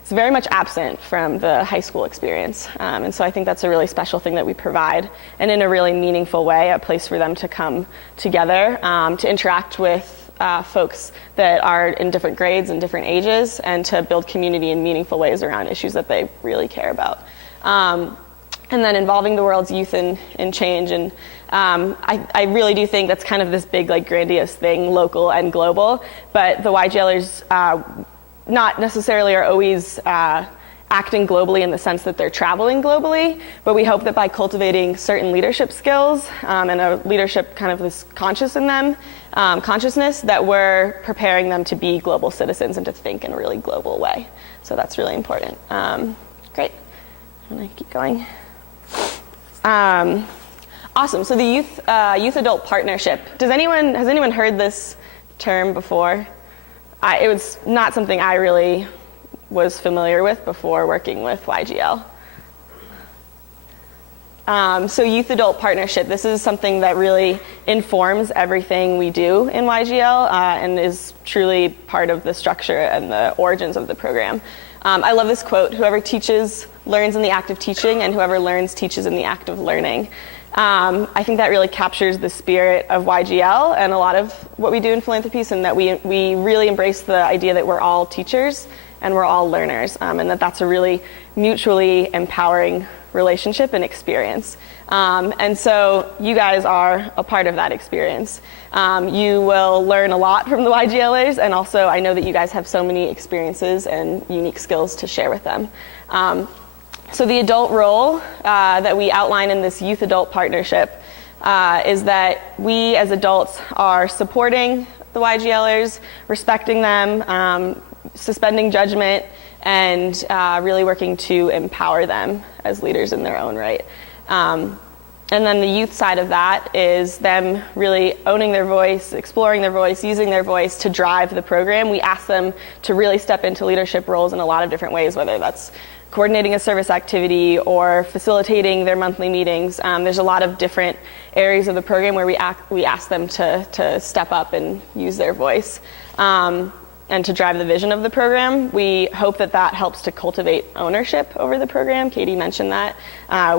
it's very much absent from the high school experience. And so I think that's a really special thing that we provide, and in a really meaningful way, a place for them to come together, to interact with folks that are in different grades and different ages, and to build community in meaningful ways around issues that they really care about. And then involving the world's youth in change. And I really do think that's kind of this big, like, grandiose thing, local and global, but the YGLers not necessarily are always acting globally in the sense that they're traveling globally, but we hope that by cultivating certain leadership skills and a leadership kind of this consciousness, that we're preparing them to be global citizens and to think in a really global way. So that's really important. Great. I'm gonna keep going. Awesome. So the youth-adult partnership. Has anyone heard this term before? It was not something I really was familiar with before working with YGL. So youth-adult partnership, this is something that really informs everything we do in YGL and is truly part of the structure and the origins of the program. I love this quote: "Whoever teaches learns in the act of teaching, and whoever learns teaches in the act of learning." I think that really captures the spirit of YGL and a lot of what we do in Philanthropiece, and that we really embrace the idea that we're all teachers and we're all learners, and that's a really mutually empowering relationship and experience. And so you guys are a part of that experience. You will learn a lot from the YGLers, and also I know that you guys have so many experiences and unique skills to share with them. So the adult role that we outline in this youth-adult partnership is that we as adults are supporting the YGLers, respecting them, suspending judgment, and really working to empower them as leaders in their own right. And then the youth side of that is them really owning their voice, exploring their voice, using their voice to drive the program. We ask them to really step into leadership roles in a lot of different ways, whether that's coordinating a service activity or facilitating their monthly meetings. There's a lot of different areas of the program where we ask them to step up and use their voice and to drive the vision of the program. We hope that that helps to cultivate ownership over the program. Katie mentioned that.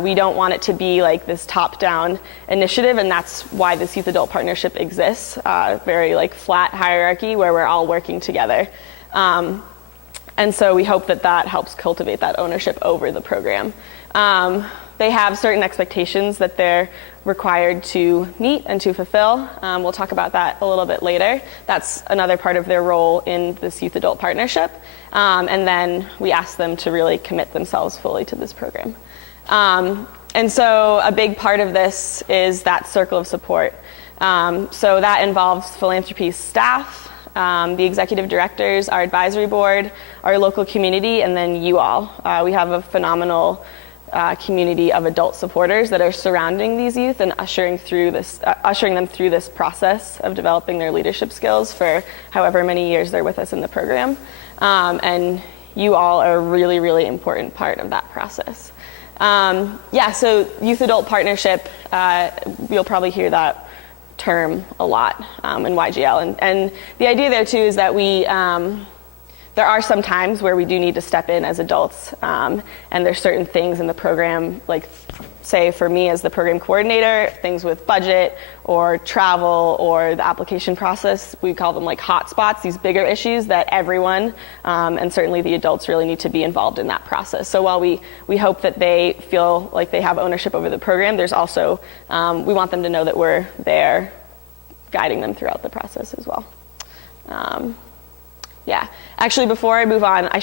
We don't want it to be like this top-down initiative, and that's why this youth-adult partnership exists, very like flat hierarchy where we're all working together. And so we hope that that helps cultivate that ownership over the program. They have certain expectations that they're required to meet and to fulfill. We'll talk about that a little bit later. That's another part of their role in this youth-adult partnership. And then we ask them to really commit themselves fully to this program. And so a big part of this is that circle of support. So that involves Philanthropiece staff, the executive directors, our advisory board, our local community, and then you all. We have a phenomenal community of adult supporters that are surrounding these youth and ushering them through this process of developing their leadership skills for however many years they're with us in the program. And you all are a really, really important part of that process. So youth-adult partnership, you'll probably hear that term a lot in YGL. And the idea there, too, is that there are some times where we do need to step in as adults, and there's certain things in the program, like, say, for me as the program coordinator, things with budget or travel or the application process, we call them like hot spots, these bigger issues that everyone, and certainly the adults, really need to be involved in that process. So while we hope that they feel like they have ownership over the program, there's also, we want them to know that we're there guiding them throughout the process as well. Actually, before I move on, I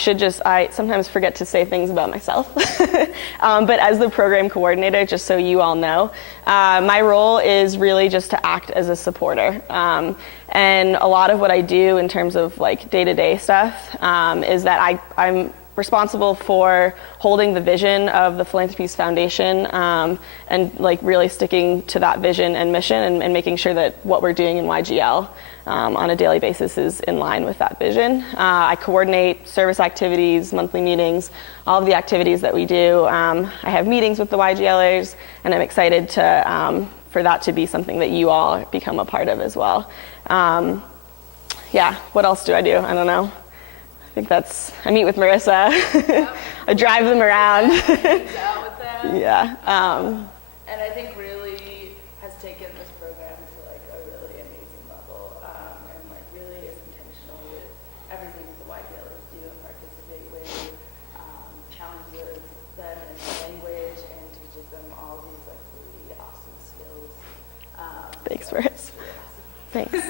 sometimes forget to say things about myself. But as the program coordinator, just so you all know, my role is really just to act as a supporter. And a lot of what I do in terms of like day-to-day stuff is that I'm responsible for holding the vision of the Philanthropiece Foundation and like really sticking to that vision and mission and making sure that what we're doing in YGL on a daily basis is in line with that vision. I coordinate service activities, monthly meetings, all of the activities that we do. I have meetings with the YGLers, and I'm excited for that to be something that you all become a part of as well. What else do? I don't know. I think I meet with Marissa. I drive them around. And I think really has taken this program to like a really amazing level, and like really is intentional with everything that the YPLers do and participate with, challenges them in language and teaches them all these like really awesome skills. Thanks, Marissa. Thanks.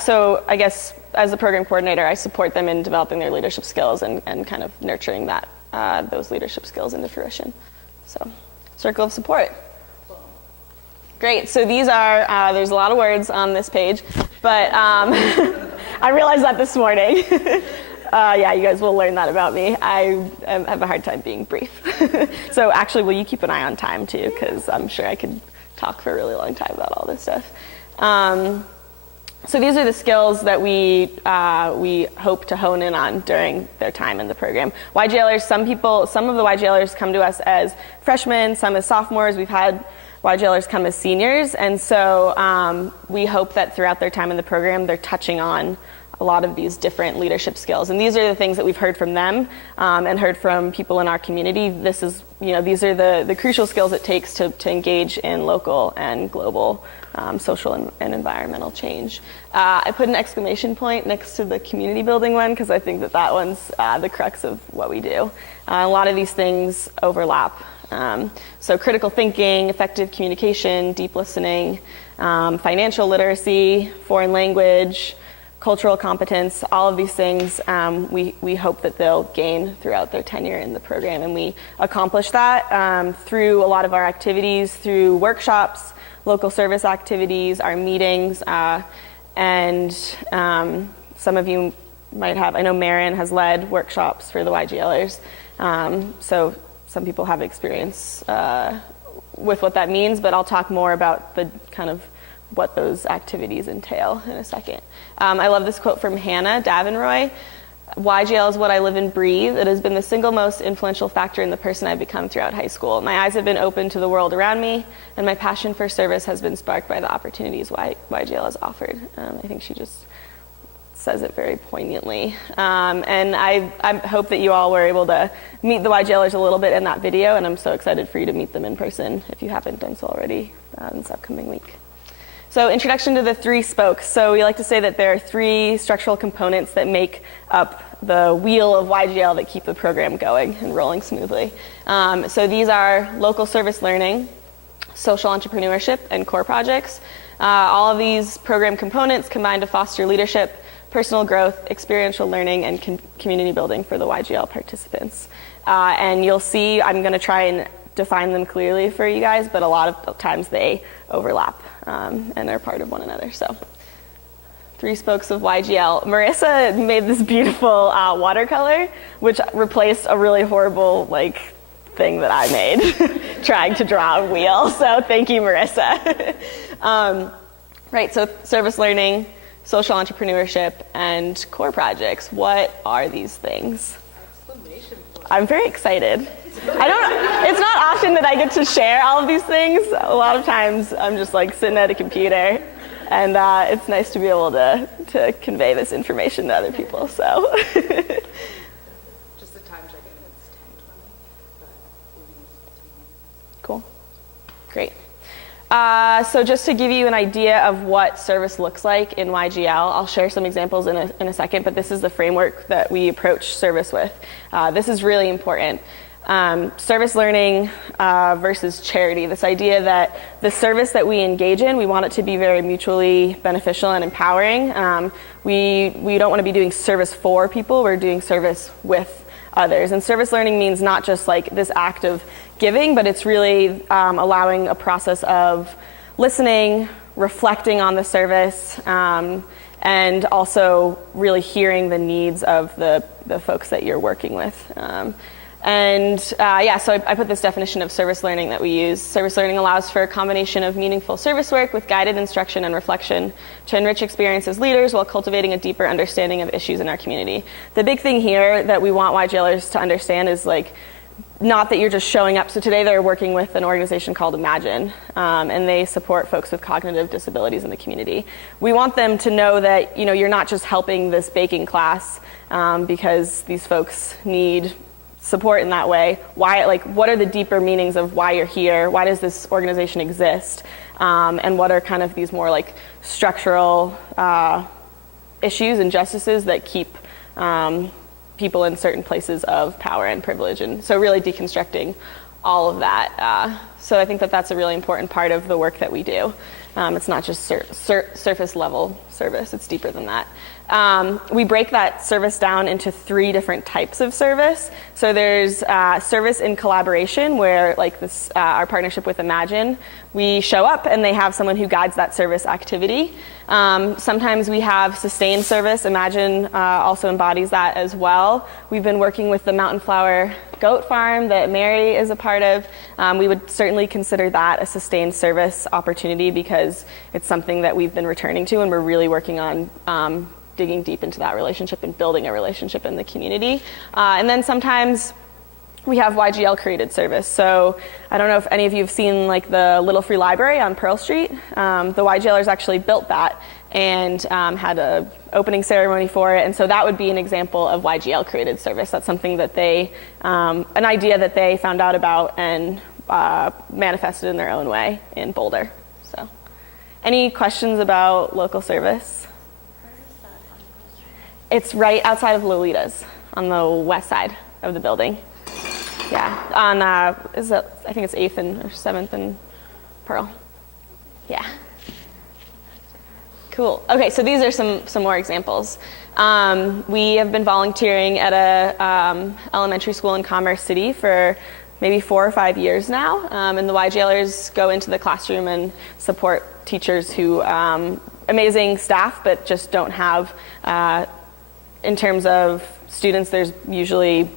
So I guess as the program coordinator, I support them in developing their leadership skills and kind of nurturing those leadership skills into fruition. So, circle of support. Great. So these are, there's a lot of words on this page, but I realized that this morning. You guys will learn that about me. I have a hard time being brief. So actually, will you keep an eye on time too? Because I'm sure I could talk for a really long time about all this stuff. So these are the skills that we hope to hone in on during their time in the program. YGLers, some of the YGLers come to us as freshmen, some as sophomores. We've had YGLers come as seniors, and so we hope that throughout their time in the program, they're touching on a lot of these different leadership skills. And these are the things that we've heard from them and heard from people in our community. These are the crucial skills it takes to engage in local and global social and environmental change. I put an exclamation point next to the community building one because I think that one's the crux of what we do. A lot of these things overlap. So critical thinking, effective communication, deep listening, financial literacy, foreign language, cultural competence, all of these things we hope that they'll gain throughout their tenure in the program. And we accomplish that through a lot of our activities, through workshops, local service activities, our meetings, and some of you might have, I know Marion has led workshops for the YGLers, so some people have experience with what that means, but I'll talk more about the kind of what those activities entail in a second. I love this quote from Hannah Davenroy. YGL is what I live and breathe. It has been the single most influential factor in the person I've become throughout high school. My eyes have been open to the world around me, and my passion for service has been sparked by the opportunities YGL has offered. I think she just says it very poignantly. And I hope that you all were able to meet the YGLers a little bit in that video, and I'm so excited for you to meet them in person if you haven't done so already this upcoming week. So introduction to the three spokes. So we like to say that there are three structural components that make up the wheel of YGL that keep the program going and rolling smoothly. So these are local service learning, social entrepreneurship, and core projects. All of these program components combine to foster leadership, personal growth, experiential learning, and community building for the YGL participants. And you'll see, I'm going to try and define them clearly for you guys, but a lot of times they overlap and are part of one another. So 3 spokes of YGL. Marissa made this beautiful watercolor, which replaced a really horrible thing that I made, trying to draw a wheel. So thank you, Marissa. Right, so service learning, social entrepreneurship, and core projects. What are these things? I'm very excited. It's not often that I get to share all of these things. A lot of times I'm just sitting at a computer, and it's nice to be able to convey this information to other people, so. Just a time check-in, it's 10:20. Cool, great. So just to give you an idea of what service looks like in YGL, I'll share some examples in a second, but this is the framework that we approach service with. This is really important. Service learning versus charity, this idea that the service that we engage in, we want it to be very mutually beneficial and empowering. We don't want to be doing service for people, we're doing service with others. And service learning means not just this act of giving, but it's really allowing a process of listening, reflecting on the service, and also really hearing the needs of the folks that you're working with. So I put this definition of service learning that we use. Service learning allows for a combination of meaningful service work with guided instruction and reflection to enrich experience as leaders while cultivating a deeper understanding of issues in our community. The big thing here that we want YGLers to understand is not that you're just showing up. So today they're working with an organization called Imagine, and they support folks with cognitive disabilities in the community. We want them to know that you're not just helping this baking class because these folks need support in that way. Why, what are the deeper meanings of why you're here? Why does this organization exist? And what are kind of these more structural issues, injustices that keep people in certain places of power and privilege? And so really deconstructing all of that. So I think that that's a really important part of the work that we do. It's not just surface level service, it's deeper than that. We break that service down into 3 different types of service. So there's service in collaboration, where our partnership with Imagine, we show up and they have someone who guides that service activity. Sometimes we have sustained service. Imagine also embodies that as well. We've been working with the Mountain Flower Goat Farm that Mary is a part of. We would certainly consider that a sustained service opportunity because it's something that we've been returning to, and we're really working on digging deep into that relationship and building a relationship in the community. And then sometimes we have YGL created service. So I don't know if any of you have seen the Little Free Library on Pearl Street. The YGLers actually built that and had a opening ceremony for it. And so that would be an example of YGL created service. That's something that they, an idea that they found out about and manifested in their own way in Boulder. So any questions about local service? It's right outside of Lolita's on the west side of the building. Yeah, on I think it's 8th or 7th and Pearl. Yeah. Cool. Okay, so these are some more examples. We have been volunteering at a elementary school in Commerce City for maybe 4 or 5 years now, and the YGLers go into the classroom and support teachers who, amazing staff, but just don't have, in terms of students, there's usually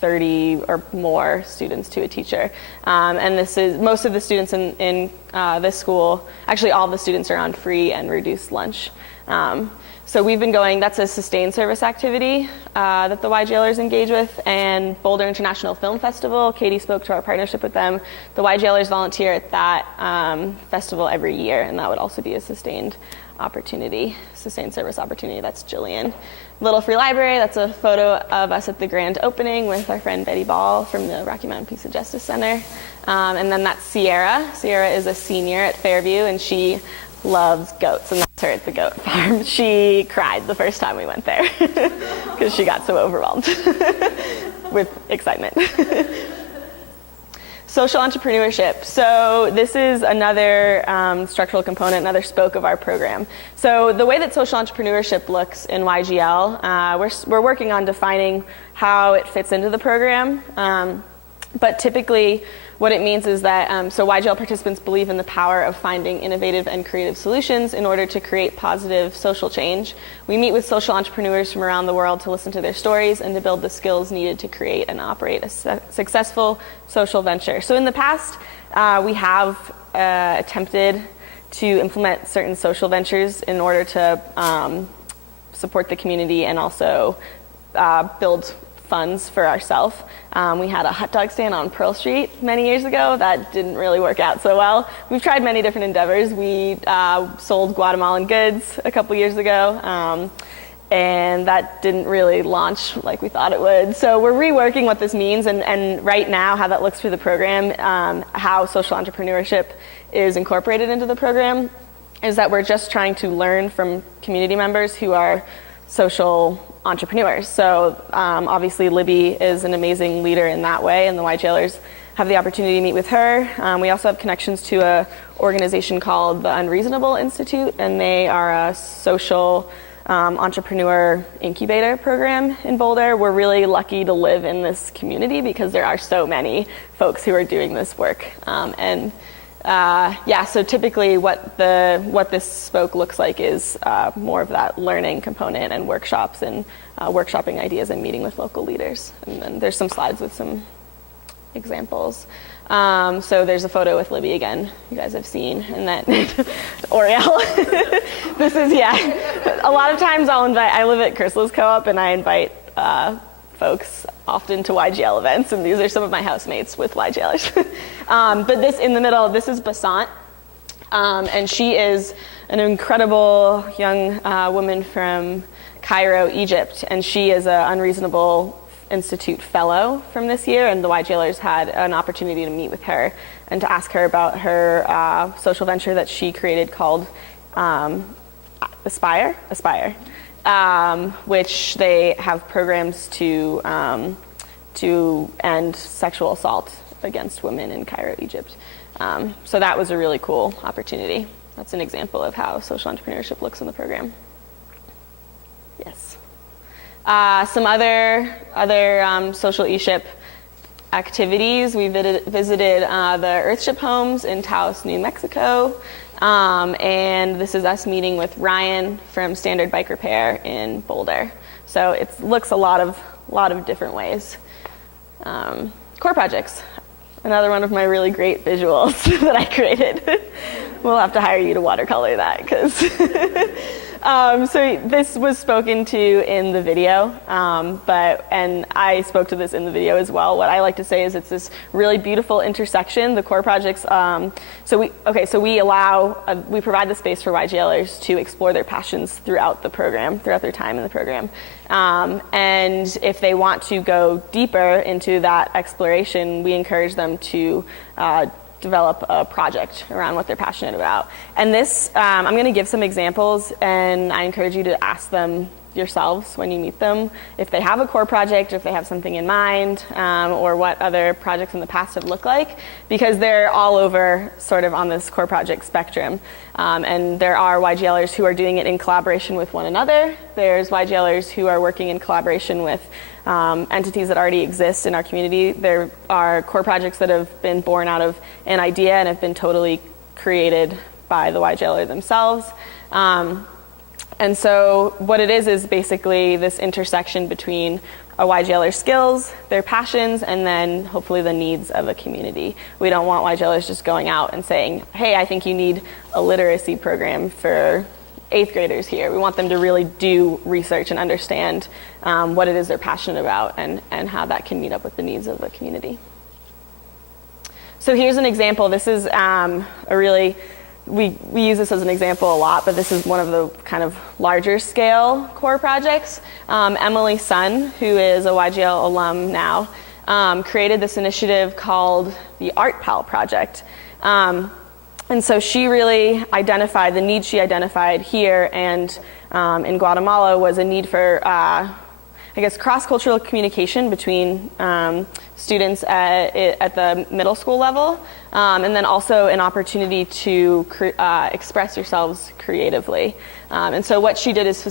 30 or more students to a teacher. And this is, most of the students in this school, actually all the students are on free and reduced lunch. So we've been going, that's a sustained service activity that the YGLers engage with, and Boulder International Film Festival, Katie spoke to our partnership with them. The YGLers volunteer at that festival every year, and that would also be a sustained service opportunity. That's Jillian. Little Free Library, that's a photo of us at the grand opening with our friend Betty Ball from the Rocky Mountain Peace and Justice Center. And then that's Sierra. Sierra is a senior at Fairview, and she loves goats, and that's her at the goat farm. She cried the first time we went there because she got so overwhelmed with excitement. Social entrepreneurship. So this is another structural component, another spoke of our program. So the way that social entrepreneurship looks in YGL, we're working on defining how it fits into the program. But typically, what it means is that, so YGL participants believe in the power of finding innovative and creative solutions in order to create positive social change. We meet with social entrepreneurs from around the world to listen to their stories and to build the skills needed to create and operate a successful social venture. So in the past, we have attempted to implement certain social ventures in order to support the community and also build funds for ourselves. We had a hot dog stand on Pearl Street many years ago. That didn't really work out so well. We've tried many different endeavors. We sold Guatemalan goods a couple years ago, and that didn't really launch like we thought it would. So we're reworking what this means, and right now how that looks through the program, how social entrepreneurship is incorporated into the program, is that we're just trying to learn from community members who are social entrepreneurs. So obviously Libby is an amazing leader in that way, and the YGLers have the opportunity to meet with her. We also have connections to an organization called the Unreasonable Institute, and they are a social entrepreneur incubator program in Boulder. We're really lucky to live in this community because there are so many folks who are doing this work. So typically what this spoke looks like is more of that learning component and workshops and workshopping ideas and meeting with local leaders. And then there's some slides with some examples. So there's a photo with Libby again, you guys have seen, and that Oriel. This is, a lot of times I live at Chrysalis Co-op and I invite folks often to YGL events, and these are some of my housemates with YGLers. But this in the middle, this is Basant, and she is an incredible young woman from Cairo, Egypt, and she is an Unreasonable Institute fellow from this year, and the YGLers had an opportunity to meet with her and to ask her about her social venture that she created called Aspire, which they have programs to end sexual assault against women in Cairo, Egypt. So that was a really cool opportunity. That's an example of how social entrepreneurship looks in the program. Yes. Some other social e-ship activities. We visited the Earthship homes in Taos, New Mexico. And this is us meeting with Ryan from Standard Bike Repair in Boulder. So it looks a lot of different ways. Core projects, another one of my really great visuals that I created. We'll have to hire you to watercolor that, because so this was spoken to in the video, and I spoke to this in the video as well. What I like to say is it's this really beautiful intersection. The core projects, so we provide the space for YGLers to explore their passions throughout the program, throughout their time in the program. And if they want to go deeper into that exploration, we encourage them to develop a project around what they're passionate about. And this, I'm going to give some examples, and I encourage you to ask them yourselves when you meet them if they have a core project, if they have something in mind, or what other projects in the past have looked like, because they're all over sort of on this core project spectrum. And there are YGLers who are doing it in collaboration with one another. There's YGLers who are working in collaboration with entities that already exist in our community. There are core projects that have been born out of an idea and have been totally created by the YGLer themselves. And so what it is basically this intersection between a YGLer's skills, their passions, and then hopefully the needs of a community. We don't want YGLers just going out and saying, hey, I think you need a literacy program for 8th graders here. We want them to really do research and understand what it is they're passionate about and how that can meet up with the needs of the community. So here's an example. This is we use this as an example a lot, but this is one of the kind of larger scale core projects. Emily Sun, who is a YGL alum now, created this initiative called the Art Pal Project. And so she really identified, the need she identified here and in Guatemala was a need for, cross-cultural communication between students at the middle school level, and then also an opportunity to express yourselves creatively. And so what she did is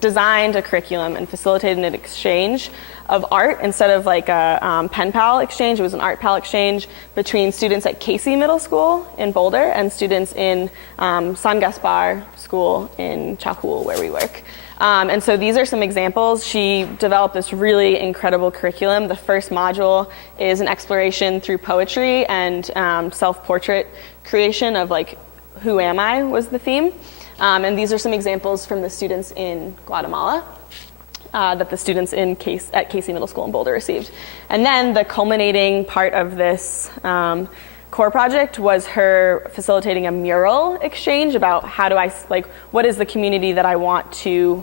designed a curriculum and facilitated an exchange of art instead of like a pen pal exchange. It was an art pal exchange between students at Casey Middle School in Boulder and students in San Gaspar School in Chahul, where we work. And so these are some examples. She developed this really incredible curriculum. The first module is an exploration through poetry and self-portrait creation of like, who am I was the theme. And these are some examples from the students in Guatemala that the students at Casey Middle School in Boulder received. And then the culminating part of this core project was her facilitating a mural exchange about what is the community that I want to,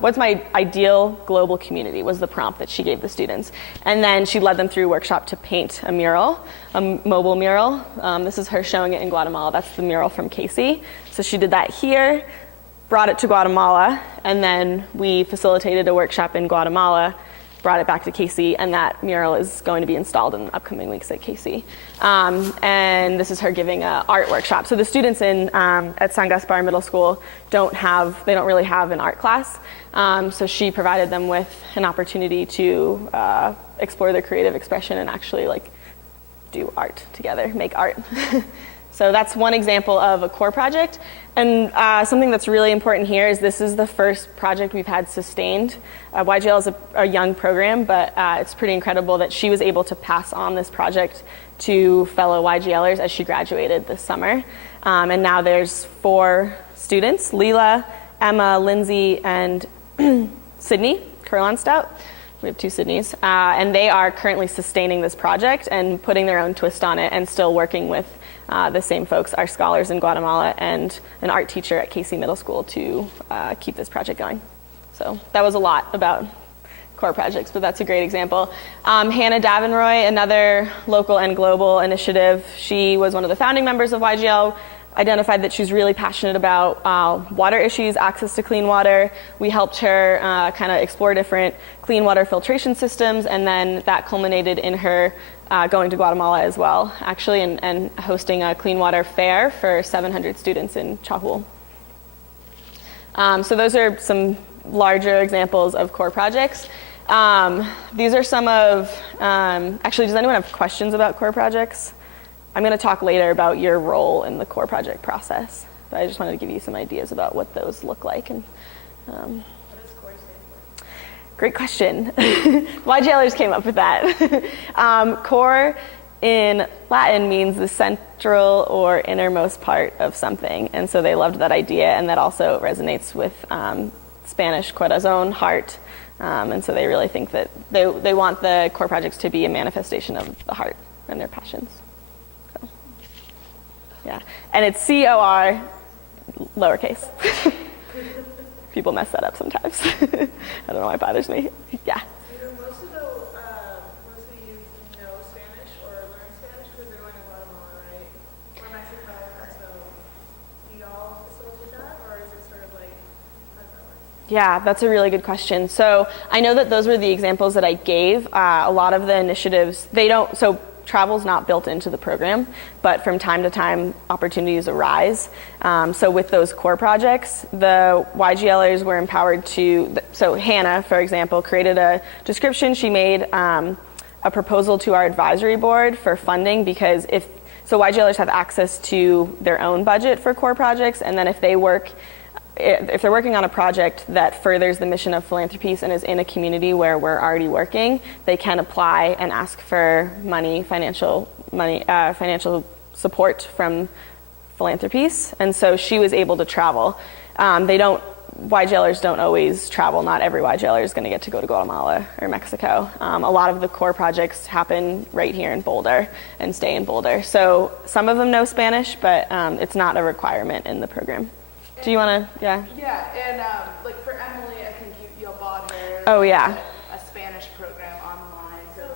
what's my ideal global community was the prompt that she gave the students. And then she led them through a workshop to paint a mural, a mobile mural. This is her showing it in Guatemala. That's the mural from Casey. So she did that here, brought it to Guatemala, and then we facilitated a workshop in Guatemala, brought it back to Casey, and that mural is going to be installed in the upcoming weeks at Casey. And this is her giving an art workshop. So the students at San Gaspar Middle School don't really have an art class. So she provided them with an opportunity to explore their creative expression and actually do art together, make art. So that's one example of a core project. And something that's really important here is this is the first project we've had sustained. YGL is a young program, but it's pretty incredible that she was able to pass on this project to fellow YGLers as she graduated this summer. And now there's 4 students, Leela, Emma, Lindsay, and Sydney Kurlandstout. We have 2 Sydneys. And they are currently sustaining this project and putting their own twist on it and still working with the same folks, our scholars in Guatemala and an art teacher at Casey Middle School to keep this project going. So that was a lot about core projects, but that's a great example. Hannah Davenroy, another local and global initiative. She was one of the founding members of YGL, identified that she's really passionate about water issues, access to clean water. We helped her kind of explore different clean water filtration systems, and then that culminated in her going to Guatemala as well, actually, and hosting a clean water fair for 700 students in Chahul. So those are some larger examples of core projects. These are some of, actually, does anyone have questions about core projects? I'm going to talk later about your role in the core project process, but I just wanted to give you some ideas about what those look like. And what does core stand for? Great question. YGLers came up with that. Core in Latin means the central or innermost part of something, and so they loved that idea, and that also resonates with Spanish corazón, heart, and so they really think that they want the core projects to be a manifestation of the heart and their passions. So, yeah, and it's C-O-R lowercase. People mess that up sometimes. I don't know why it bothers me. Yeah. Do most of the youth know Spanish or learn Spanish because they're going to Guatemala, right? Or Mexico. So do y'all facilitate that, or is it sort of like, how does that work? Yeah, that's a really good question. So I know that those were the examples that I gave. A lot of the initiatives, so travel's not built into the program, but from time to time, opportunities arise. So with those core projects, the YGLers were empowered so Hannah, for example, created a description. She made a proposal to our advisory board for funding because so YGLers have access to their own budget for core projects, and then if they're working on a project that furthers the mission of Philanthropiece and is in a community where we're already working, they can apply and ask for financial support from Philanthropiece. And so she was able to travel. YGLers don't always travel. Not every YGLer is going to get to go to Guatemala or Mexico. A lot of the core projects happen right here in Boulder and stay in Boulder. So some of them know Spanish, but it's not a requirement in the program. Do you want to, yeah? Yeah, and for Emily, I think y'all bought her a Spanish program online. So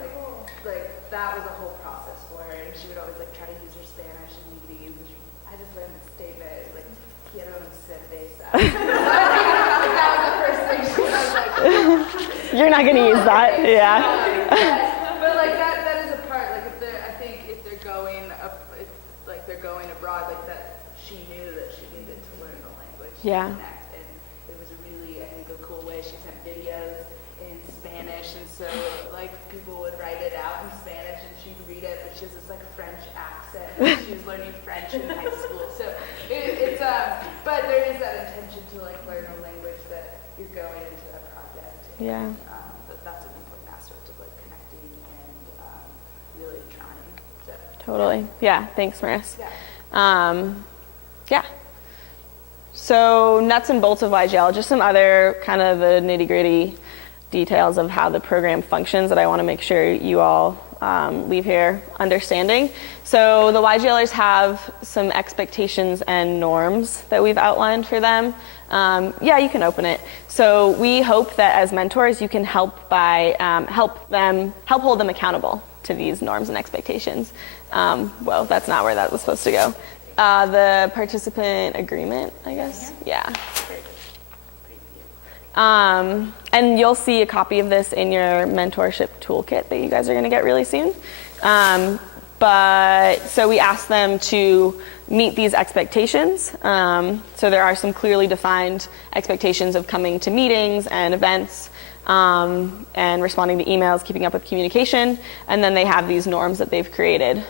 that was a whole process for her, and she would always try to use her Spanish in meetings. I just learned the statement quiero un cerveza. That was the first thing I was like. You're not going to use that, yeah. But abroad, like that she knew that she needed to learn the language to Yeah. connect, and it was a really, I think, a cool way. She sent videos in Spanish, and so like people would write it out in Spanish, and she'd read it, but she has this like French accent. And she was learning French in high school, so it's but there is that intention to like learn a language that you're going into that project. Yeah. That's an important aspect of like connecting and really trying. So. Totally. Yeah. Thanks, Maris. Yeah. Yeah. So nuts and bolts of YGL, just some other kind of the nitty-gritty details of how the program functions that I want to make sure you all leave here understanding. So the YGLers have some expectations and norms that we've outlined for them. Yeah, you can open it. So we hope that as mentors you can help hold them accountable to these norms and expectations. Well, that's not where that was supposed to go. The participant agreement, I guess. Yeah. And you'll see a copy of this in your mentorship toolkit that you guys are going to get really soon. But so we asked them to meet these expectations. So there are some clearly defined expectations of coming to meetings and events, and responding to emails, keeping up with communication. And then they have these norms that they've created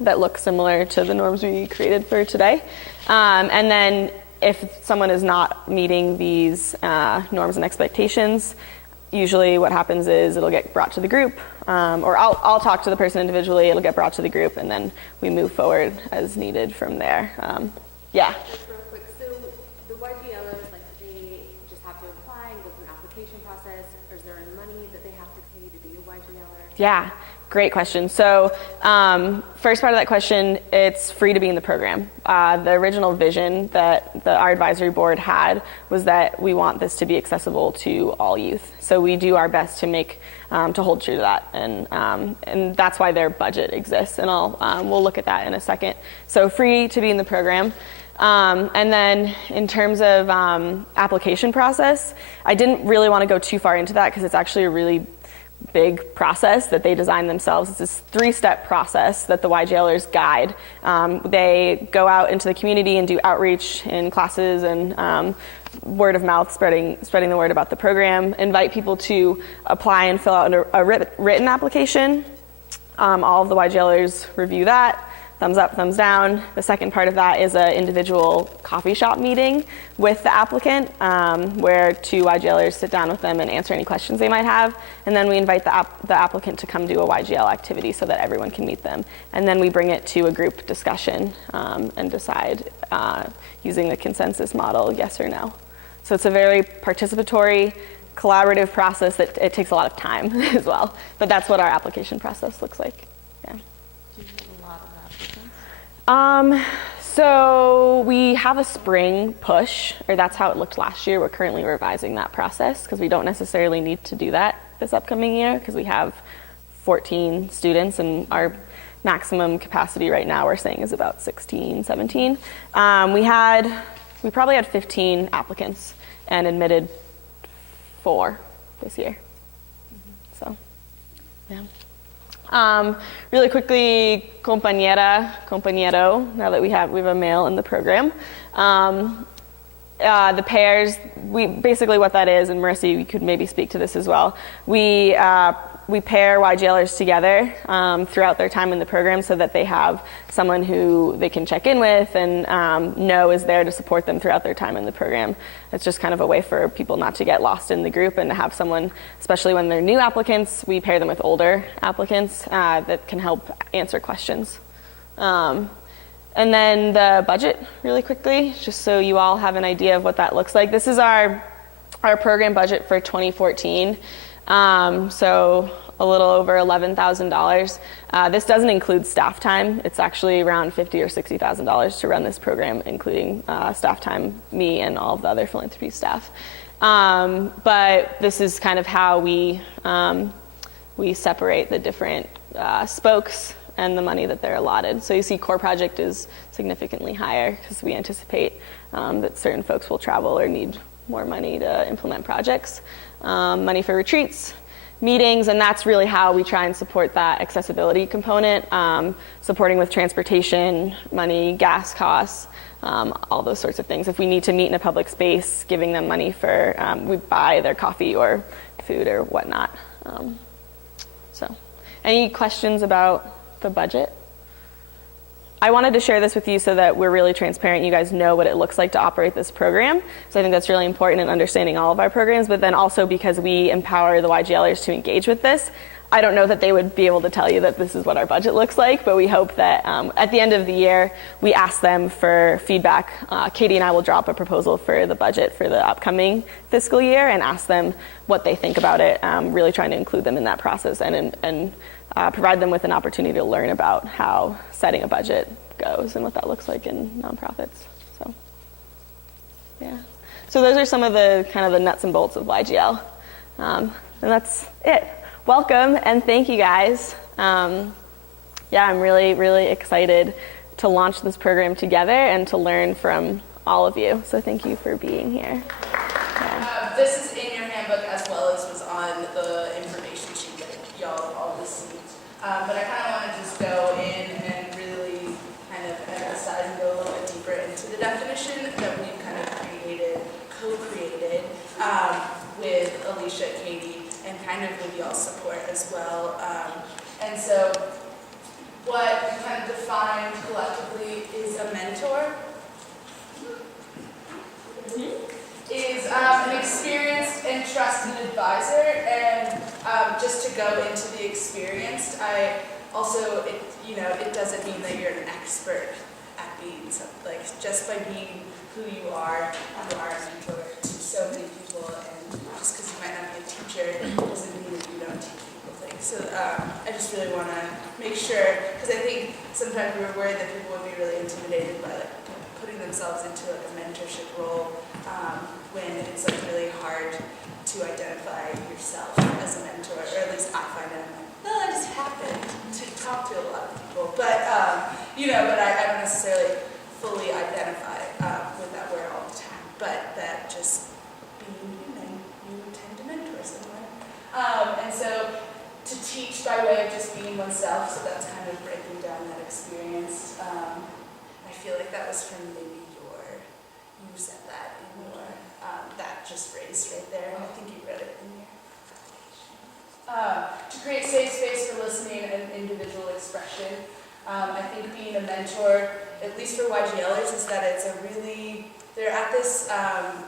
that look similar to the norms we created for today. And then if someone is not meeting these norms and expectations, usually what happens is it'll get brought to the group, or I'll talk to the person individually, it'll get brought to the group, and then we move forward as needed from there. Yeah. Just real quick, so the YGLers, like, do they just have to apply and go through an application process, or is there any money that they have to pay to be a YGLer? Yeah, great question. So first part of that question, it's free to be in the program. The original vision that our advisory board had was that we want this to be accessible to all youth. So we do our best to make, to hold true to that. And that's why their budget exists. And we'll look at that in a second. So free to be in the program. And then in terms of application process, I didn't really want to go too far into that because it's actually a really big process that they design themselves. It's this 3-step process that the YGLers guide. They go out into the community and do outreach in classes and word of mouth, spreading the word about the program, invite people to apply and fill out a written application. All of the YGLers review that. Thumbs up, thumbs down. The second part of that is an individual coffee shop meeting with the applicant, where 2 YGLers sit down with them and answer any questions they might have. And then we invite the applicant to come do a YGL activity so that everyone can meet them. And then we bring it to a group discussion and decide using the consensus model, yes or no. So it's a very participatory, collaborative process that it takes a lot of time as well. But that's what our application process looks like. Yeah. So we have a spring push, or that's how it looked last year. We're currently revising that process because we don't necessarily need to do that this upcoming year because we have 14 students and our maximum capacity right now we're saying is about 16, 17. We probably had 15 applicants and admitted 4 this year. So, yeah. Really quickly, compañero, now that we have a male in the program. The pairs, basically what that is, and Marissa, you could maybe speak to this as well. We pair YGLers together throughout their time in the program so that they have someone who they can check in with and know is there to support them throughout their time in the program. It's just kind of a way for people not to get lost in the group and to have someone, especially when they're new applicants, we pair them with older applicants that can help answer questions. And then the budget, really quickly, just so you all have an idea of what that looks like. This is our program budget for 2014. So a little over $11,000. This doesn't include staff time. It's actually around $50,000 or $60,000 to run this program, including staff time, me and all of the other Philanthropiece staff. But this is kind of how we separate the different spokes and the money that they're allotted. So you see core project is significantly higher because we anticipate that certain folks will travel or need more money to implement projects. Money for retreats meetings, and that's really how we try and support that accessibility component, supporting with transportation, money, gas costs, all those sorts of things. If we need to meet in a public space, giving them money for, we buy their coffee or food or whatnot. So, any questions about the budget? I wanted to share this with you so that we're really transparent. You guys know what it looks like to operate this program. So I think that's really important in understanding all of our programs, but then also because we empower the YGLers to engage with this. I don't know that they would be able to tell you that this is what our budget looks like, but we hope that at the end of the year, we ask them for feedback. Katie and I will drop a proposal for the budget for the upcoming fiscal year and ask them what they think about it, really trying to include them in that process and provide them with an opportunity to learn about how setting a budget goes and what that looks like in nonprofits. So, yeah. So those are some of the kind of the nuts and bolts of YGL. And that's it. Welcome and thank you guys. Yeah, I'm really, really excited to launch this program together and to learn from all of you. So thank you for being here. Yeah. This is in your handbook as well as was on the information sheet that y'all all received. But I kind of want to just go in and really kind of emphasize and go a little bit deeper into the definition that we've kind of co-created with Alicia, Katie, and kind of with y'all's support as well. And so what we kind of defined collectively is a mentor. Is an experienced and trusted advisor, and just to go into the experienced, I also, it doesn't mean that you're an expert at being something. Like, just by being who you are a mentor to so many people, and just because you might not be a teacher doesn't mean that you don't teach people things. So I just really want to make sure, because I think sometimes we were worried that people would be really intimidated by like putting themselves into like a mentorship role. When it's like really hard to identify yourself as a mentor, or at least I find it, I'm like, well, I just happen to talk to a lot of people, but but I don't necessarily fully identify with that word all the time, but that just being human, you tend to mentor someone. And so to teach by way of just being oneself, so that's kind of breaking down that experience. I feel like that was from maybe you said that in your, that just phrase right there. I think you read it in your application. To create safe space for listening and individual expression. I think being a mentor, at least for YGLers, is that it's they're at this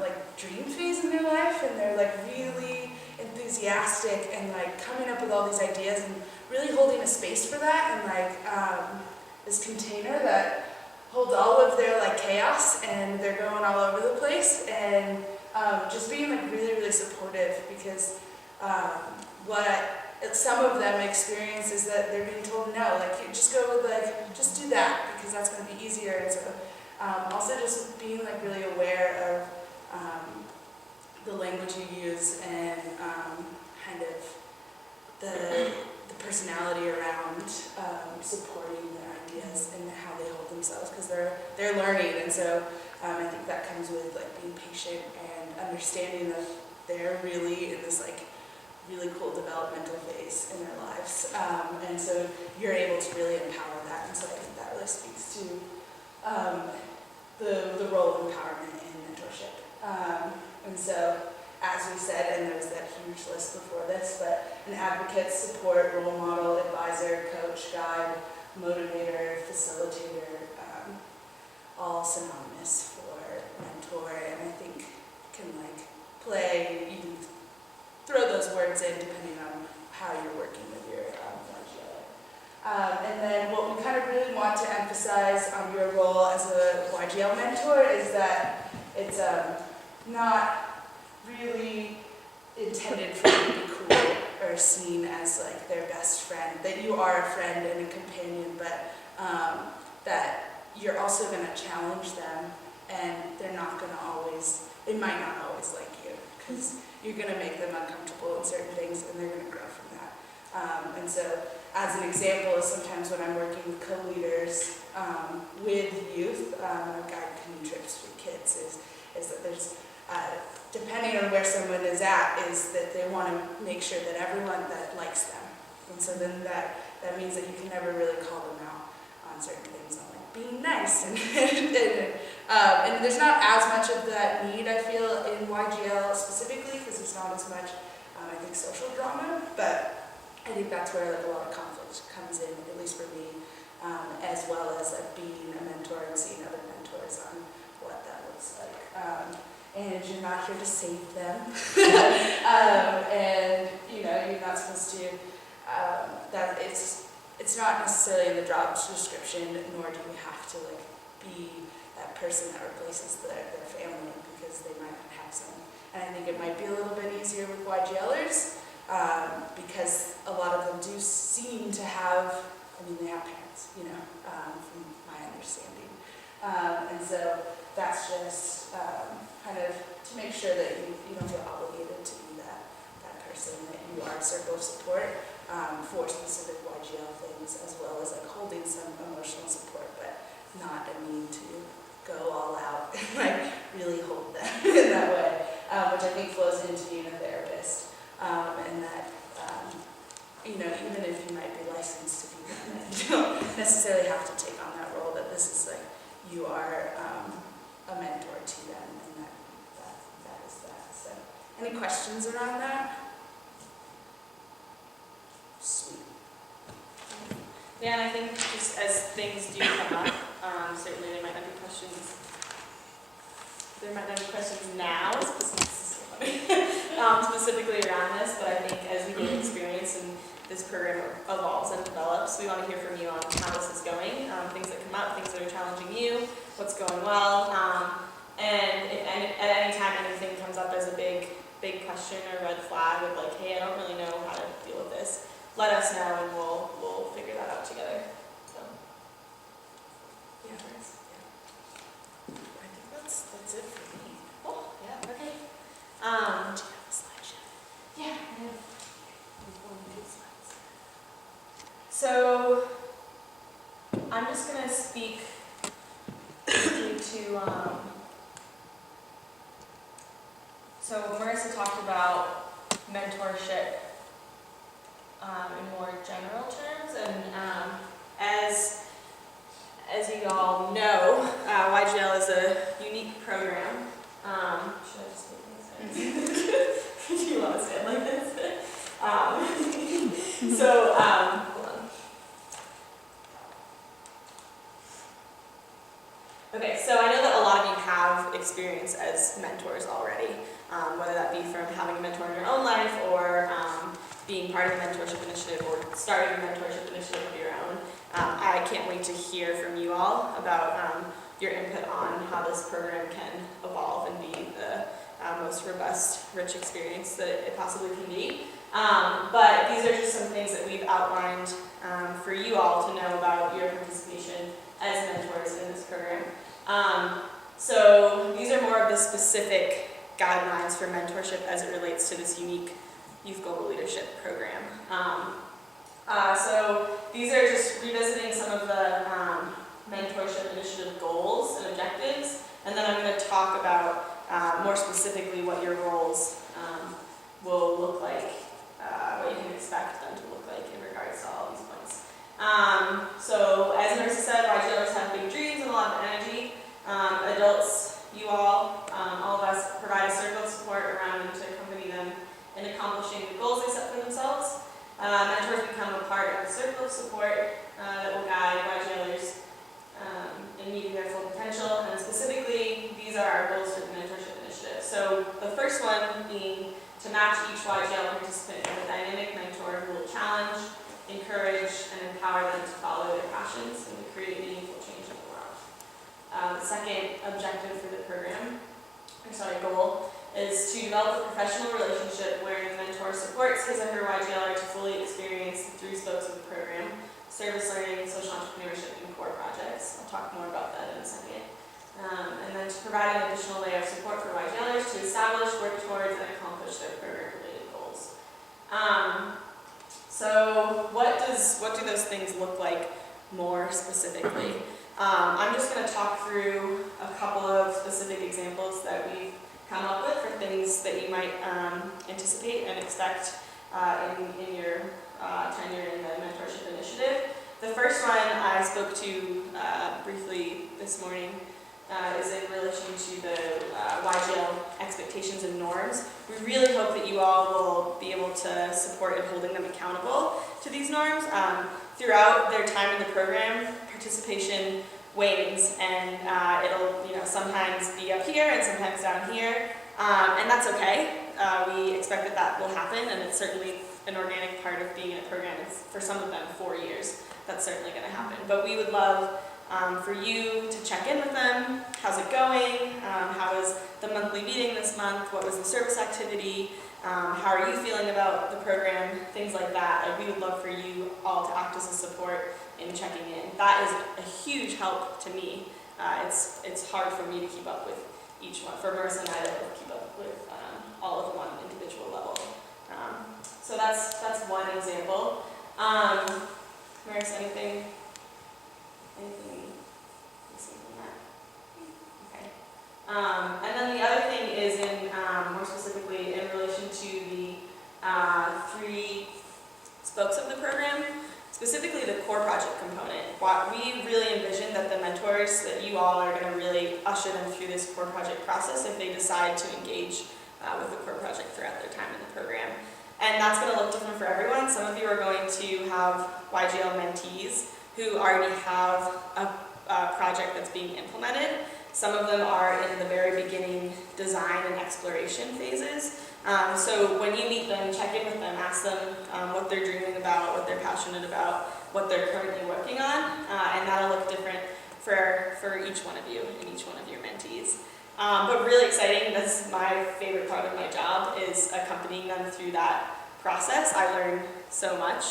like dream phase in their life, and they're like really enthusiastic and like coming up with all these ideas and really holding a space for that, and like this container that holds all of their like chaos, and they're going all over the place, and just being like really, really supportive, because what some of them experience is that they're being told no, like you just go with like, just do that because that's going to be easier. And so also just being like really aware of the language you use and kind of the personality around supporting their ideas and how they hold themselves, because they're learning, and so I think that comes with like being patient and understanding that they're really in this like really cool developmental phase in their lives, and so you're able to really empower that, and so I think that really speaks to the role of empowerment in mentorship. And so, as we said, and there was that huge list before this, but an advocate, support, role model, advisor, coach, guide, motivator, facilitator, all synonymous for mentor, and I think can like play, you can throw those words in depending on how you're working with your YGL. And then what we kind of really want to emphasize on your role as a YGL mentor is that it's not really intended for you to be cool or seen as like their best friend, that you are a friend and a companion, but that you're also going to challenge them, and they're not going to always, they might not always like you, because you're going to make them uncomfortable in certain things, and they're going to grow from that. And so, as an example, sometimes when I'm working with co-leaders with youth, I've guided canoe trips with kids, is that there's, depending on where someone is at, is that they want to make sure that everyone that likes them. And so then that means that you can never really call them out on certain things, on like being nice and there's not as much of that need, I feel, in YGL specifically, because there's not as much, I think, social drama, but I think that's where like a lot of conflict comes in, at least for me, as well as like being a mentor and seeing other mentors on what that looks like. And you're not here to save them, and you're not supposed to. That it's not necessarily in the job description, nor do you have to like be that person that replaces their family, because they might not have some. And I think it might be a little bit easier with YGLers, because a lot of them do seem to have, they have parents, from my understanding. And so that's just kind of to make sure that you don't feel obligated to be that person, that you are a circle of support for specific YGL things, as well as like holding some emotional support, but not a need to go all out and like really hold them in that way, which I think flows into being a therapist, and that even if you might be licensed to be that, you don't necessarily have to take on that role. That this is like you are a mentor to them, and that is that. So, any questions around that? Sweet. Yeah, and I think just as things do come up, certainly there might not be questions. There might not be questions now, specifically around this, but I think as we gain experience and this program evolves and develops, we want to hear from you on how this is going, things that come up, things that are challenging you, what's going well, and if at any time anything comes up as a big question or red flag of like, hey, I don't really know how to deal with this, let us know and we'll figure that out together. So yeah, nice. Yeah. I think that's it for me. Cool. Yeah. Okay. Do you have a slideshow? Yeah. I have. So I'm just gonna speak to so Marissa talked about mentorship in more general terms, and as you all know, YGL is a unique program. Should I just take this? Do you want to stand like this? So hold on. Okay, so I know that a lot of you have experience as mentors already, whether that be from having a mentor in your own life or being part of a mentorship initiative or starting a mentorship initiative of your own. I can't wait to hear from you all about your input on how this program can evolve and be the most robust, rich experience that it possibly can be. But these are just some things that we've outlined for you all to know about your participation as mentors in this program. So these are more of the specific guidelines for mentorship as it relates to this unique Youth Global Leadership program. So these are just revisiting some of the mentorship initiative goals and objectives, and then I'm going to talk about more specifically what your roles will look like, what you can expect them to look like in regards to all these points. So as Marissa said, YGLers have big dreams and a lot of energy. Adults, you all of us provide a circle of support around them to accompany them in accomplishing the goals they set for themselves. Mentors become a part of the circle of support that will guide YGLers in meeting their full potential, and specifically, these are our goals for the mentorship initiative. So the first one being to match each YGL participant with a dynamic mentor who will challenge, encourage, and empower them to follow their passions and to create meaningful change in the world. The second objective for the program, goal, is to develop a professional relationship where the mentor supports his or her YGLer to fully experience the three spokes of the program: service learning, social entrepreneurship, and core projects. I'll talk more about that in a second. And then to provide an additional layer of support for YGLers to establish, work towards, and accomplish their program-related goals. So what do those things look like more specifically? I'm just going to talk through a couple of specific examples that we've come up with for things that you might anticipate and expect in your tenure in the mentorship initiative. The first one I spoke to briefly this morning is in relation to the YGL expectations and norms. We really hope that you all will be able to support in holding them accountable to these norms. Throughout their time in the program, participation wanes, and it'll sometimes be up here and sometimes down here, and that's okay. We expect that that will happen, and it's certainly an organic part of being in a program. It's, for some of them, 4 years. That's certainly going to happen. But we would love for you to check in with them. How's it going? How was the monthly meeting this month? What was the service activity? How are you feeling about the program? Things like that. Like, we would love for you all to act as a support in checking in. That is a huge help to me. It's hard for me to keep up with each one. For Marissa and I to keep up with all of one individual level. So that's one example. Marissa, anything missing from that? Okay. And then the other thing is more specifically in relation to the 3 spokes of the program, specifically the core project component. We really envision that the mentors, that you all are going to really usher them through this core project process if they decide to engage with the core project throughout their time in the program. And that's going to look different for everyone. Some of you are going to have YGL mentees who already have a project that's being implemented. Some of them are in the very beginning design and exploration phases. So when you meet them, check in with them, ask them what they're dreaming about, what they're passionate about, what they're currently working on, and that'll look different for each one of you and each one of your mentees. But really exciting, this is my favorite part of my job, is accompanying them through that process. I learn so much.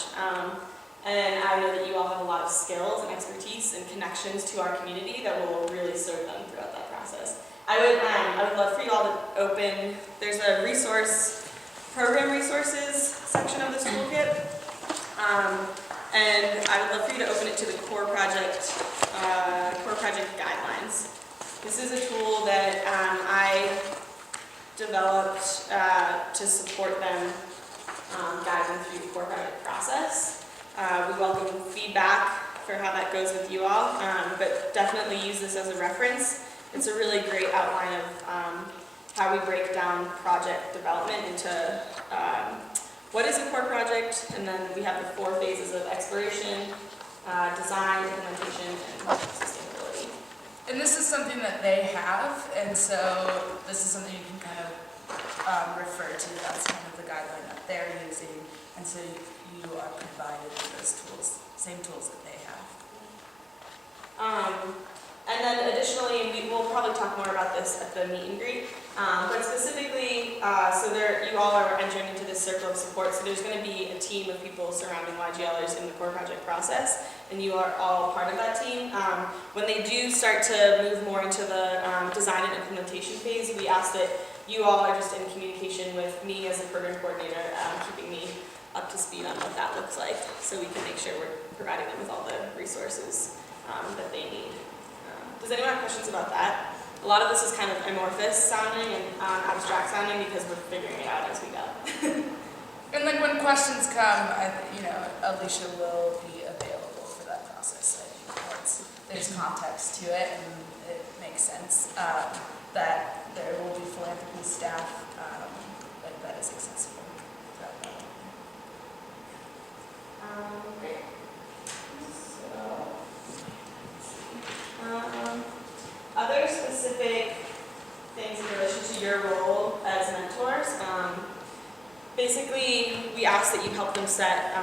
And I know that you all have a lot of skills and expertise and connections to our community that will really serve them throughout that process. I would love for you all to open, there's a program resources section of this toolkit. And I would love for you to open it to the core project guidelines. This is a tool that I developed to support them guide them through the core project process. We welcome feedback for how that goes with you all, but definitely use this as a reference. It's a really great outline of how we break down project development into what is a core project, and then we have the 4 phases of exploration, design, implementation, and sustainability. And this is something that they have, and so this is something you can kind of refer to. That's kind of the guideline that they're using, and so you are provided with those tools, same tools that they have. And then additionally, we will probably talk more about this at the meet and greet, but specifically, you all are entering into this circle of support, so there's going to be a team of people surrounding YGLers in the core project process, and you are all part of that team. When they do start to move more into the design and implementation phase, we ask that you all are just in communication with me as a program coordinator, keeping me up to speed on what that looks like, so we can make sure we're providing them with all the resources that they need. Does anyone have questions about that? A lot of this is kind of amorphous sounding and abstract sounding because we're figuring it out as we go. And like when questions come, Alicia will be available for that process. I think there's context to it, and it makes sense that there will be Philanthropiece staff that is accessible. Great. Other specific things in relation to your role as mentors, basically we ask that you help them set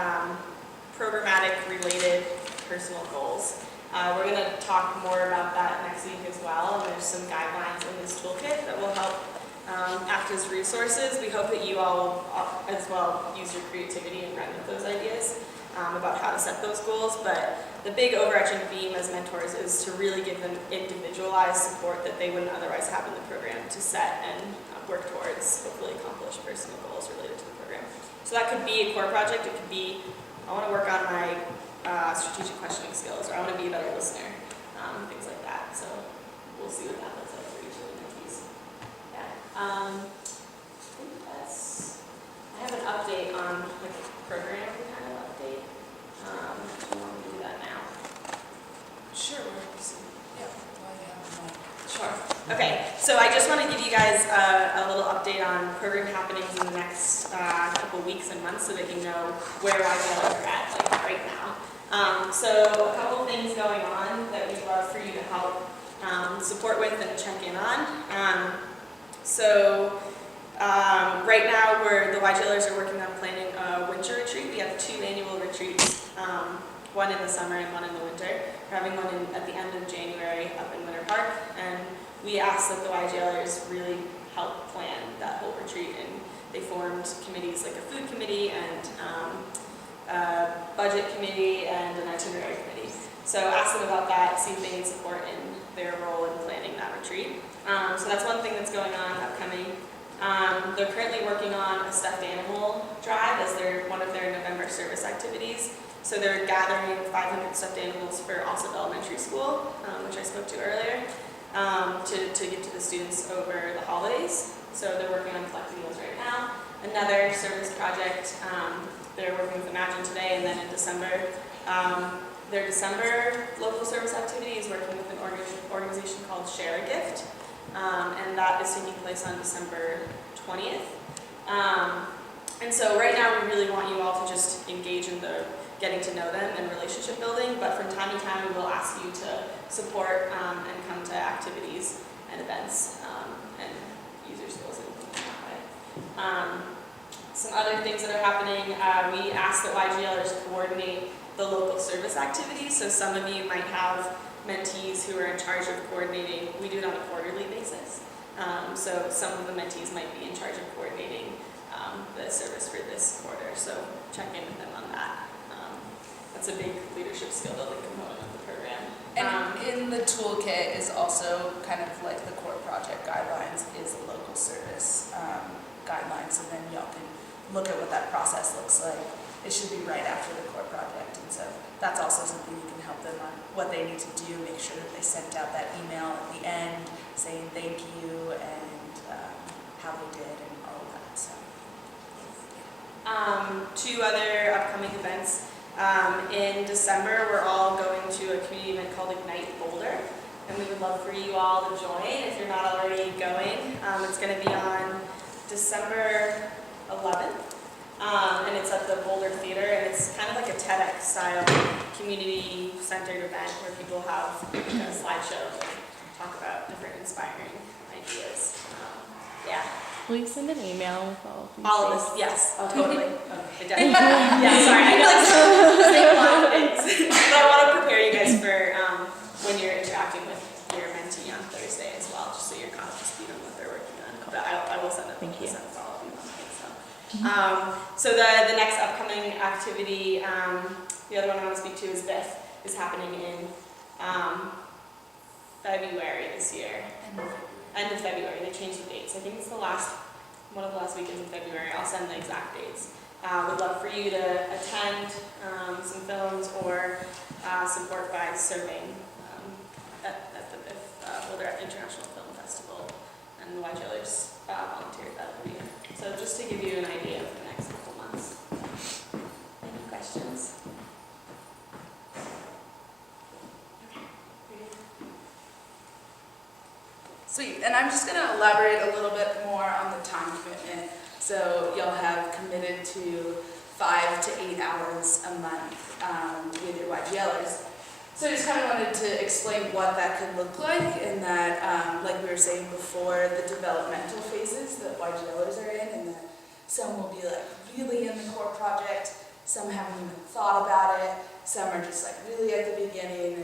programmatic related personal goals. We're going to talk more about that next week as well, and there's some guidelines in this toolkit that will help act as resources. We hope that you all as well use your creativity and run with those ideas about how to set those goals, but the big overarching theme as mentors is to really give them individualized support that they wouldn't otherwise have in the program to set and work towards, hopefully accomplish personal goals related to the program. So that could be a core project, it could be, I want to work on my strategic questioning skills, or I want to be a better listener. Okay, so I just want to give you guys a little update on program happenings in the next couple weeks and months so that you know where YGLers are at like right now. So a couple things going on that we'd love for you to help support with and check in on. Right now the YGLers are working on planning a winter retreat. We have 2 annual retreats, one in the summer and one in the winter. We're having one at the end of January up in Winter Park, and we asked that the YGLers really help plan that whole retreat, and they formed committees like a food committee and a budget committee and an itinerary committee. So ask them about that, see if they need support in their role in planning that retreat. So that's one thing that's going on upcoming. They're currently working on a stuffed animal drive as one of their November service activities. So they're gathering 500 stuffed animals for Alsop Elementary School, which I spoke to earlier, to give to the students over the holidays. So they're working on collecting those right now. Another service project, they're working with Imagine today, and then in December, their December local service activity is working with an organization called Share a Gift, and that is taking place on December 20th. And so right now we really want you all to just engage in the getting to know them and relationship building, but from time to time we will ask you to support and come to activities and events and use your skills in that way. Some other things that are happening, we ask that YGLers coordinate the local service activities. So some of you might have mentees who are in charge of coordinating. We do it on a quarterly basis. So some of the mentees might be in charge of coordinating the service for this quarter. So check in with them on that. That's a big leadership skill building component of the program. And in the toolkit is also kind of like the core project guidelines is a local service guidelines, and then y'all can look at what that process looks like. It should be right after the core project, and so that's also something you can help them on what they need to do, make sure that they sent out that email at the end saying thank you and how they did and all of that. So, 2 other upcoming events. In December, we're all going to a community event called Ignite Boulder, and we would love for you all to join if you're not already going. It's going to be on December 11th, and it's at the Boulder Theater, and it's kind of like a TEDx style community-centered event where people have a slideshow and talk about different inspiring ideas. Yeah. Will you send an email with all of these All of things? this, yes, totally. Okay, definitely. Yeah, sorry, I know it's a lot of things. But I want to prepare you guys for when you're interacting with your mentee on Thursday as well, just so you're caught up to speed on what they're working on. But I will send it. Thank you. Send all of you on it. So the next upcoming activity, the other one I want to speak to is this, is happening in February this year. End of February. They changed the dates. I think it's one of the last weekends in February. I'll send the exact dates. Would love for you to attend some films or support by serving at the Boulder International Film Festival, and the YGLers volunteered that every year. So just to give you an idea of the next couple months. Any questions? Sweet, and I'm just going to elaborate a little bit more on the time commitment. So y'all have committed to 5 to 8 hours a month with your YGLers. So I just kind of wanted to explain what that could look like, and that, like we were saying before, the developmental phases that YGLers are in, and that some will be like really in the core project, some haven't even thought about it, some are just like really at the beginning,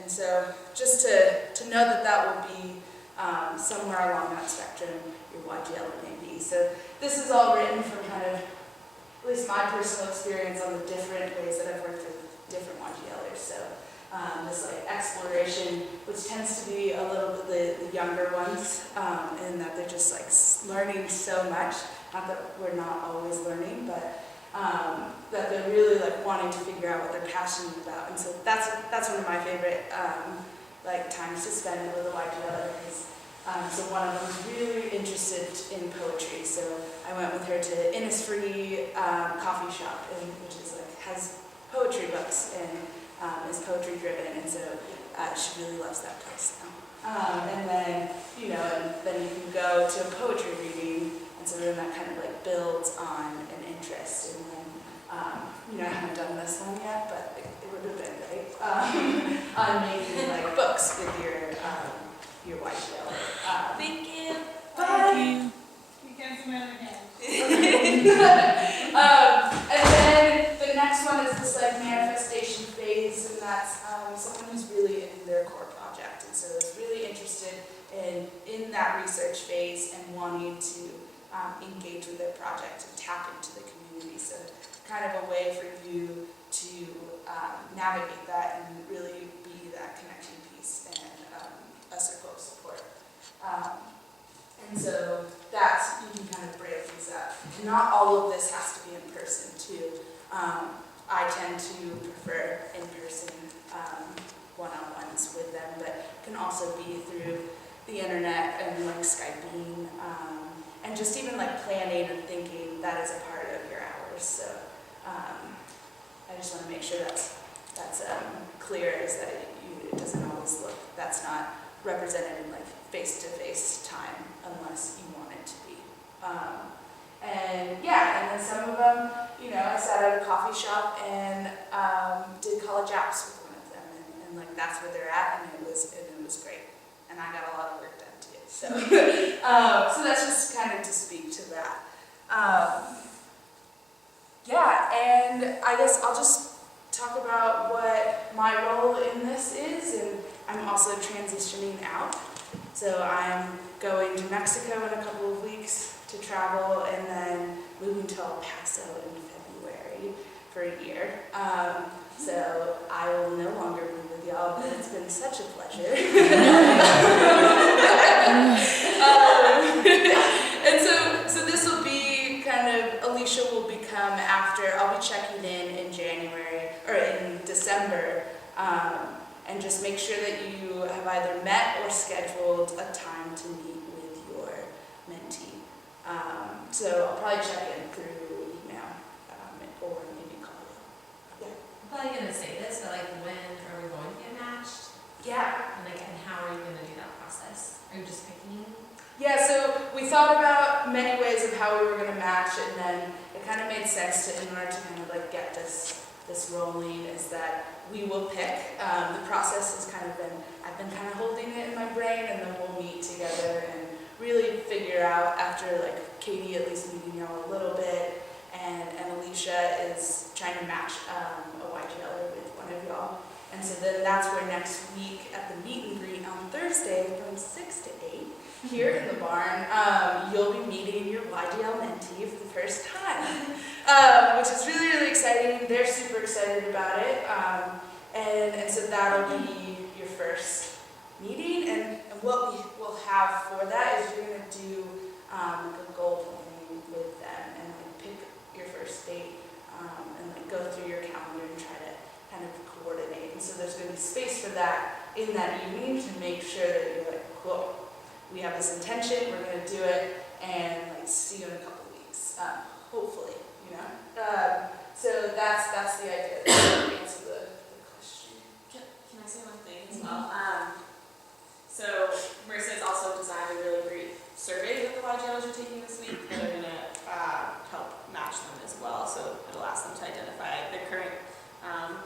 and so just to know that that will be somewhere along that spectrum, your YGL may be. So this is all written from kind of, at least my personal experience on the different ways that I've worked with different YGLers. So this like exploration, which tends to be a little bit the younger ones, in that they're just like learning so much. Not that we're not always learning, but that they're really like wanting to figure out what they're passionate about. And so that's one of my favorite like times to spend with a YGLer. So one of them is really interested in poetry, so I went with her to Innisfree coffee shop, which is like has poetry books, and is poetry driven, and so she really loves that place now. And then, and then you can go to a poetry reading, and so then that kind of like builds on an interest. And then, I haven't done this one yet, but it would have been great, on making like books with your YGL. Thank you. Bye. You can see my other hand. And then the next one is this like manifestation phase, and that's someone who's really in their core project, and so is really interested in that research phase and wanting to engage with their project and tap into the community. So kind of a way for you to navigate that and really be that connection piece and a circle of support. And so that's, you can kind of break these up. And not all of this has to be in person too. I tend to prefer in-person one-on-ones with them, but can also be through the internet and like Skyping, and just even like planning and thinking that is a part of your hours. So I just want to make sure that's clear, is that it doesn't always look, that's not represented in like face-to-face time unless you want it to be. And then some of them, I sat at a coffee shop and did college apps with one of them, and like that's where they're at, and it was great, and I got a lot of work done too. So, so that's just kind of to speak to that. And I guess I'll just talk about what my role in this is, and I'm also transitioning out. So I'm going to Mexico in a couple of weeks to travel, and then moving to El Paso in February for a year. So I will no longer be with y'all, but it's been such a pleasure. And so this will be kind of, Alicia will become after, I'll be checking in January, or in December, and just make sure that you have either met or scheduled a time to meet with your mentee. So I'll probably check in through email, or maybe call you. Yeah. I'm probably going to say this, but like, when are we going to get matched? Yeah. And how are you going to do that process? Are you just picking? Yeah, so we thought about many ways of how we were going to match, and then it kind of made sense in order to kind of like get this rolling, is that we will pick. The process has kind of been, I've been kind of holding it in my brain, and then we'll meet together and really figure out, after like Katie at least meeting y'all a little bit, and Alicia is trying to match a YGLer with one of y'all. And so then that's where next week at the meet and greet on Thursday from 6 to 8 here in the barn, you'll be meeting your YGL mentee for the first time, which is really, really exciting. They're super excited about it. And so that'll be your first meeting. And what we will have for that is you're going to do like a goal planning with them and like pick your first date, and like go through your calendar and try to kind of coordinate. And so there's going to be space for that in that evening to make sure that you're like, cool, we have this intention, we're going to do it, and like see you in a couple weeks, hopefully, so that's the idea. To answer the question. Can I say one thing as well? So Marissa has also designed a really great survey that the YGLers are taking this week that are going to help match them as well. So it'll ask them to identify their current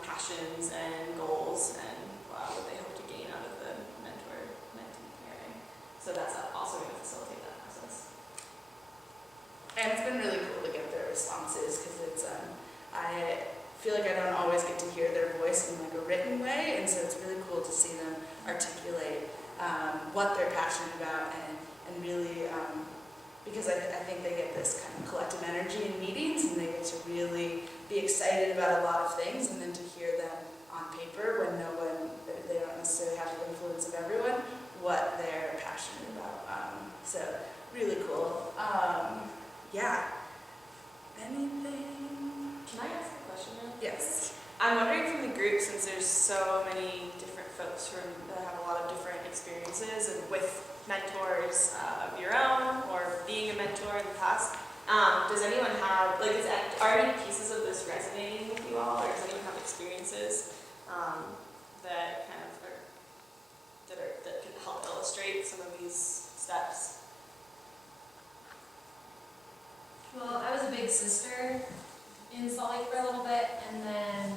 passions and goals and what they hope to gain out of the mentor-mentee pairing. So that's also going to facilitate that process. And it's been really cool to get their responses, because it's I feel like I don't always get to hear their voice in like a written way, and so it's really cool to see them articulate what they're passionate about, and really because I think they get this kind of collective energy in meetings, and they get to really be excited about a lot of things, and then to hear them on paper when they don't necessarily have the influence of everyone, what they're passionate about. So really cool. Anything? Can I ask a question now? Yes. I'm wondering from the group, since there's so many different folks that have a lot of different experiences and with mentors of your own or being a mentor in the past, does anyone have, are any pieces of this resonating with you all, or does anyone have experiences that kind of that can help illustrate some of these steps? Well, I was a big sister in Salt Lake for a little bit, and then,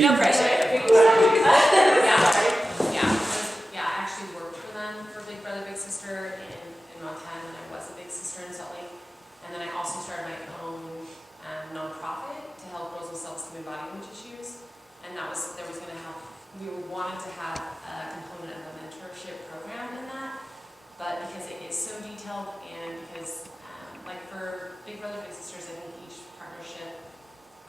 No pressure. I actually worked for them for Big Brother, Big Sister in Montana, and I was a big sister in Salt Lake. And then I also started my own nonprofit to help girls with self-esteem and body image issues. And there was going to help, we wanted to have a component of a mentorship program in that, but because it is so detailed and because like for Big Brother, Big Sisters, I think each partnership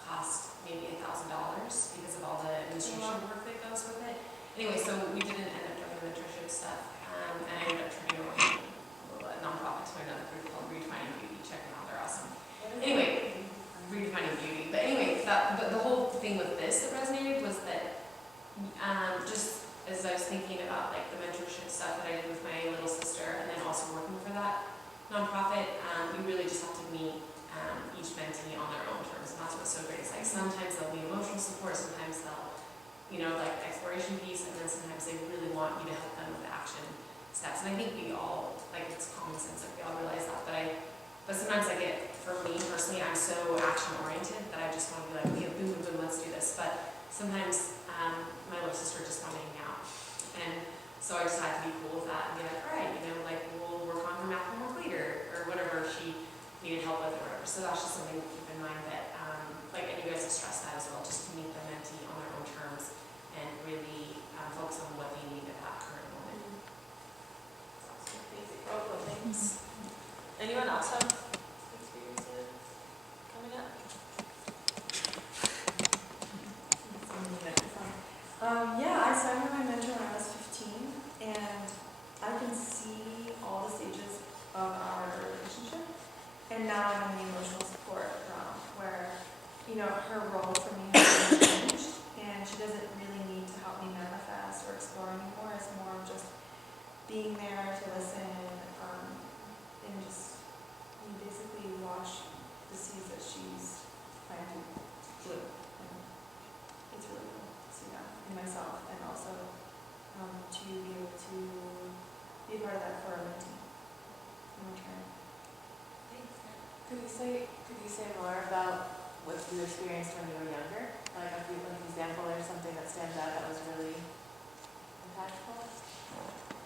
cost maybe $1,000 because of all the administration work that goes with it. Anyway, so we didn't end up doing the mentorship stuff, and I ended up turning over a nonprofit to another group called Redefining Beauty. Check them out, they're awesome. Anyway, Redefining Beauty. But anyway, but the whole thing with this that resonated was that just as I was thinking about like the mentorship stuff that I did with my little sister, and then also working for that nonprofit, we really just have to meet each mentee on their own terms, and that's what's so great. It's like sometimes they'll need emotional support, sometimes they'll, like exploration piece, and then sometimes they really want you to help them with the action steps. And I think we all, like it's common sense, like we all realize that, but sometimes I get, for me personally, I'm so action oriented that I just want to be like, yeah, boom, boom, boom, let's do this. But sometimes my little sister just wanted to hang out, and so I just had to be cool with that and be like, all right, like we'll work on her math homework later, or whatever she needed help with, or whatever. So that's just something to keep in mind that, and you guys have stressed that as well, just to meet the mentee on their own terms and really focus on what they need at that current moment. Basic role things. Anyone else have experiences coming up? I started my mentor when I was 15, and I can see all the stages of our relationship. And now I'm in the emotional support realm, where her role for me has changed, and she doesn't really need to help me manifest or explore anymore. It's more of just being there to listen, and just you basically watch the seeds that she's planted bloom. And it's really cool to see that in myself, and also to be able to be a part of that for a mentee in return. Could you say more about what you experienced when you were younger? Like an example or something that stands out that was really impactful?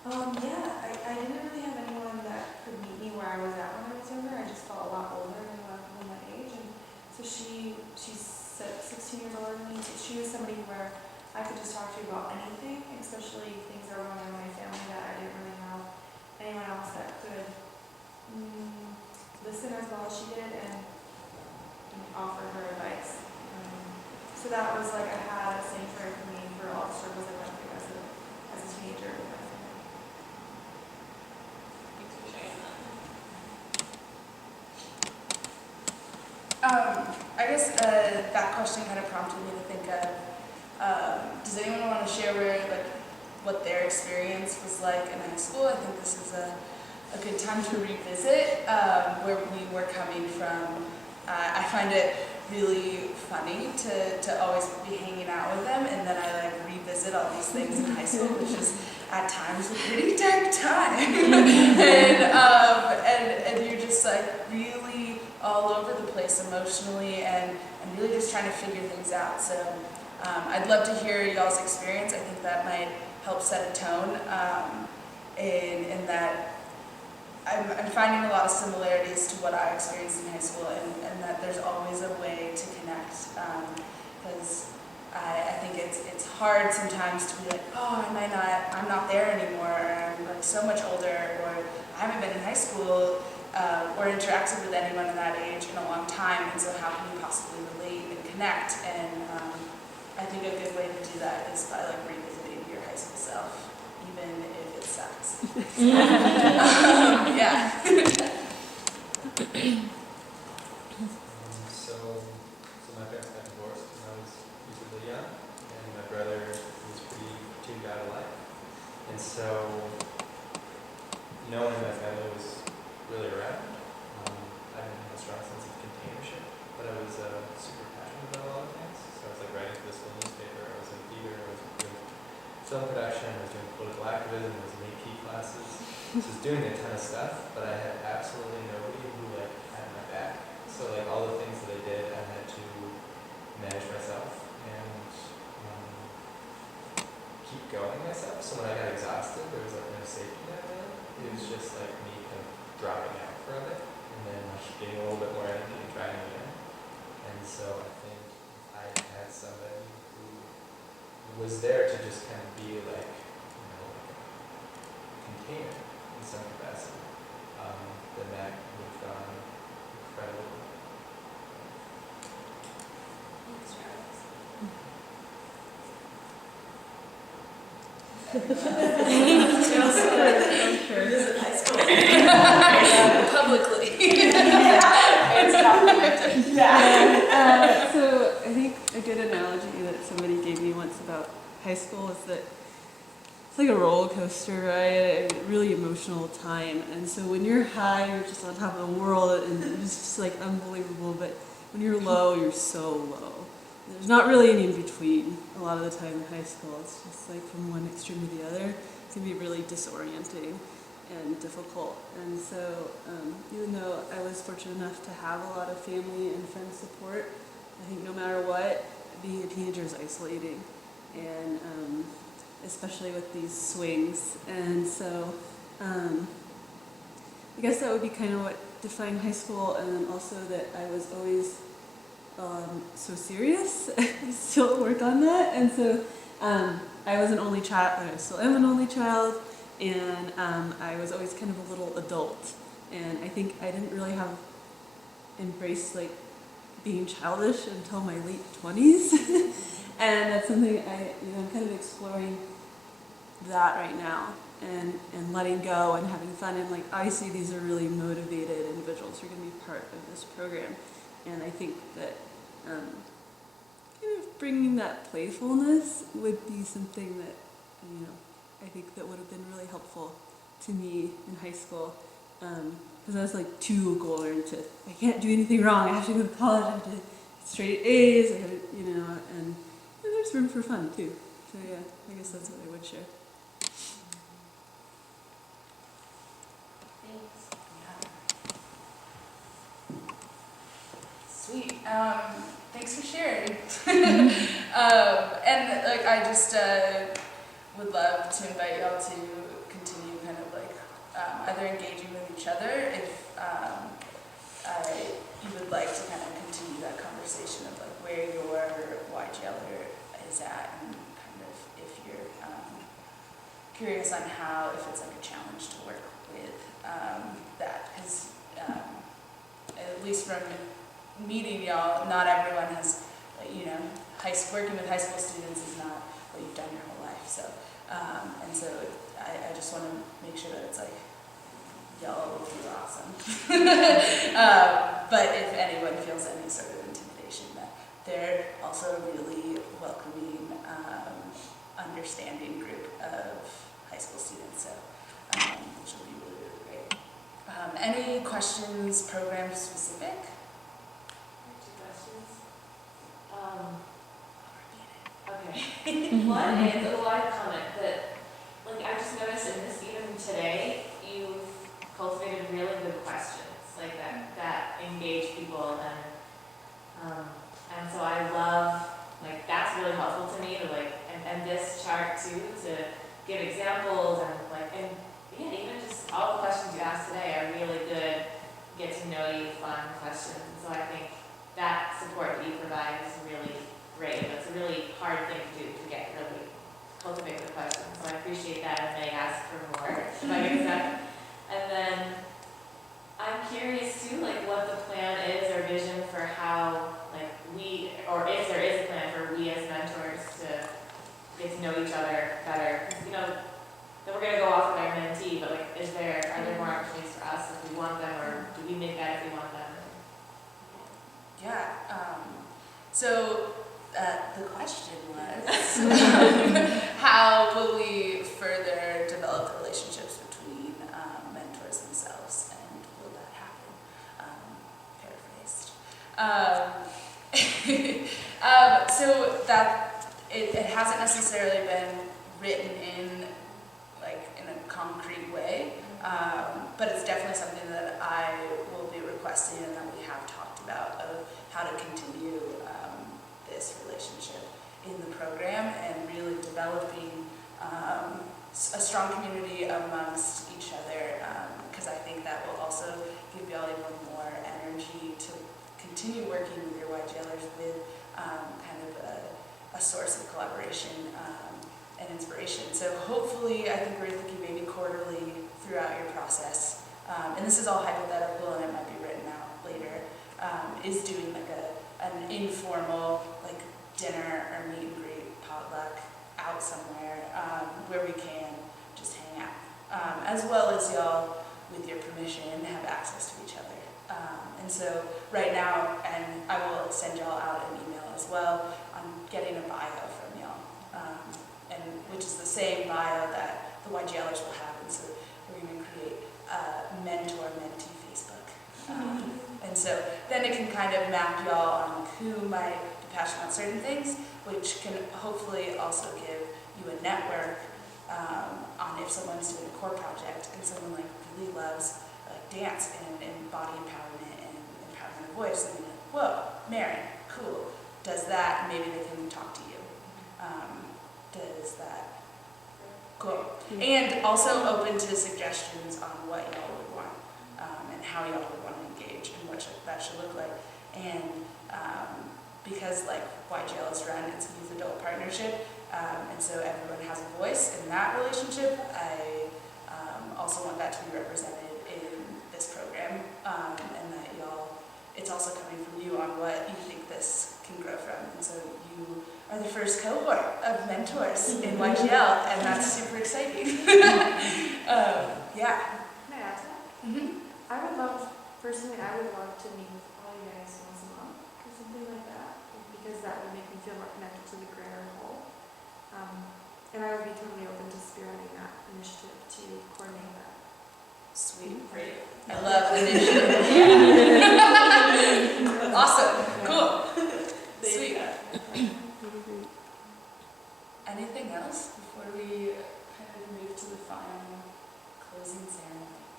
I didn't really have anyone that could meet me where I was at when I was younger. I just felt a lot older than my age, and so she's 16 years older than me, so she was somebody where I could just talk to you about anything, especially things that were going on in my family that I didn't really have anyone else that could listen as well as she did and offer her advice. So that was like I had a sanctuary for me for all the struggles I went through as a teenager with my family. Thanks for sharing I guess that question kind of prompted me to think of, does anyone want to share what their experience was like in high school? I think this is a good time to revisit where we were coming from. I find it really funny to always be hanging out with them, and then I revisit all these things in high school, which is at times a pretty dark time. and you're just really all over the place emotionally and really just trying to figure things out. So I'd love to hear y'all's experience. I think that might help set a tone in that I'm finding a lot of similarities to what I experienced in high school, and that there's always a way to connect, because I think it's hard sometimes to be like, oh, I'm not there anymore, or I'm so much older, or I haven't been in high school or interacted with anyone in that age in a long time, and so how can you possibly relate and connect? And I think a good way to do that is by revisiting your high school self, even if it sucks. Yeah. So my parents got divorced when I was reasonably young, and my brother was pretty tuned out of life. And so no one in my family was really around. I didn't have a strong sense of containership, but I was super passionate about a lot of things. for the school newspaper, I was in theater, I was doing film production, I was doing political activism, I was in AP classes. So I was doing a ton of stuff, but I had absolutely nobody who like had my back. So like all the things that I did, I had to manage myself and keep going myself. So when I got exhausted, there was like no safety net really. It was just like me kind of dropping out for a bit and then like getting a little bit more energy and trying again. And so I think if I had somebody who was there to just kind of be like, you know, like a container in some capacity, then that would have gone incredibly. Publicly. So I think a good analogy that somebody gave me once about high school is that it's like a roller coaster, right? A really emotional time. And so when you're high, you're just on top of the world and it's just like unbelievable. But when you're low, you're so low. There's not really any in between a lot of the time in high school. It's just like from one extreme to the other. It can be really disorienting and difficult. And so even though I was fortunate enough to have a lot of family and friend support, I think no matter what, being a teenager is isolating. And especially with these swings. And so I guess that would be kind of what defined high school, and then also that I was always so serious. I still work on that. And so I was an only child, and I still am an only child, and I was always kind of a little adult. And I think I didn't really have embraced like being childish until my late 20s. And that's something I'm kind of exploring that right now, and letting go and having fun. And like obviously these are really motivated individuals who are going to be part of this program, and I think that kind of bringing that playfulness would be something that I think that would have been really helpful to me in high school, because I was like too goal-oriented. I can't do anything wrong. I have to go to college. I have to get straight A's. I have to, and there's room for fun too. So yeah, I guess that's what I would share. Sweet. Thanks for sharing. And like I just would love to invite y'all to continue kind of like either engaging with each other if you would like to kind of continue that conversation of like where your YGLer is at, and kind of if you're curious on how, if it's like a challenge to work with that, because at least from meeting y'all, not everyone has, working with high school students is not what you've done your whole life. So, and so I just want to make sure that it's like, y'all will be awesome. But if anyone feels any sort of intimidation, that they're also a really welcoming, understanding group of high school students. So, which will be really, really great. Any questions, program specific? Okay. One is a lot of comment that, like, I just noticed in this, even today, you've cultivated really good questions, like that engage people, and so I love, like, that's really helpful to me to like, and this chart too, to give examples and yeah, even just all the questions you asked today are really good, get to know you, fun questions. So I think that support that you provide is really great. It's a really hard thing to do, to get really cultivate the questions. So I appreciate that, and may ask for more if I get that. And then I'm curious too, like what the plan is or vision for how, like we, or if there is a plan for we as mentors to get to know each other better. Because then we're gonna go off with our mentee, but like, are there more opportunities for us if we want them, or do we make that if we want them? Yeah. So the question was, how will we further develop the relationships between mentors themselves, and will that happen? Paraphrased. So written in a concrete way, but it's definitely something that I will be requesting and that we have talked about of how to continue this relationship in the program and really developing a strong community amongst each other, because I think that will also give y'all even more energy to continue working with your YGLers with kind of a source of collaboration and inspiration. So hopefully, I think we're thinking maybe quarterly throughout your process, and this is all hypothetical and it might be written out later, is doing like an informal dinner or meet and greet potluck out somewhere where we can just hang out, as well as y'all, with your permission, have access to each other. And so right now, and I will send y'all out an email as well, I'm getting a bio from y'all, and which is the same bio that the YGLers will have, and so we're going to create a mentor-mentee Facebook. And so then it can kind of map y'all on who might be passionate about certain things, which can hopefully also give you a network on if someone's doing a core project and someone really loves dance and body empowerment and empowerment of voice, and you're like, whoa, Mary, cool, does that, and maybe they can talk to you. Does that, cool. And also open to suggestions on what y'all would want and how y'all would want to engage and what that should look like. And because YGL is run, it's a youth adult partnership, and so everyone has a voice in that relationship. I also want that to be represented in this program, and that y'all, it's also coming from you on what you think this can grow from. And so you are the first cohort of mentors in YGL, and that's super exciting. Yeah. Can I add to that? Personally, I would love to meet with all you guys once a month or something like that, because that would make me feel more connected to the greater whole. And I would be totally open to spearheading that initiative to coordinate that. Sweet, great. I love initiative. Awesome, cool. Sweet. Anything else before we kind of move to the final closing ceremony?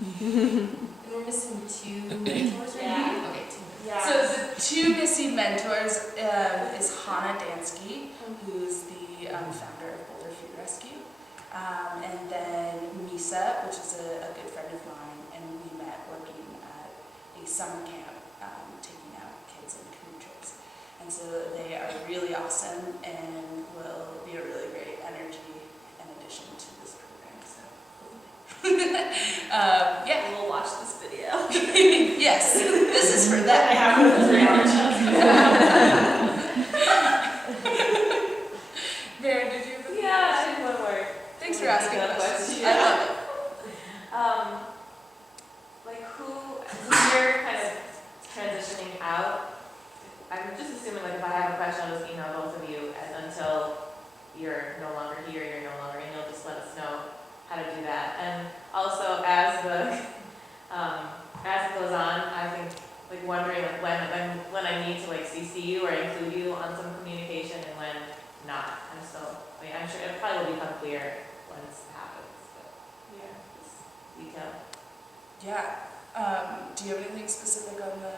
And we're missing 2 mentors right now? Okay, 2. Yeah. So the 2 missing mentors is Hannah Dansky, who's the founder of Boulder Food Rescue, and then Misa, which is a good friend of mine, and we met working at a summer camp taking out kids on canoe trips. And so they are really awesome and will be a really great energy and addition to this program. So yeah. We'll watch this video. Yes, this is for them. I have one of the 3 hours. Mary, did you have a question? Yeah, I have one more. Thanks for asking Good questions. question. I love it. Who you're kind of transitioning out, I'm just assuming if I have a question, I'll just email both of you until you're no longer here, you're no longer, and you'll just let us know how to do that. And also, as it goes on, I think wondering when I need to CC you or include you on some communication and when not. I'm still, I'm sure it probably will become clear when it happens, but yeah, just detail. Yeah. Do you have anything specific on the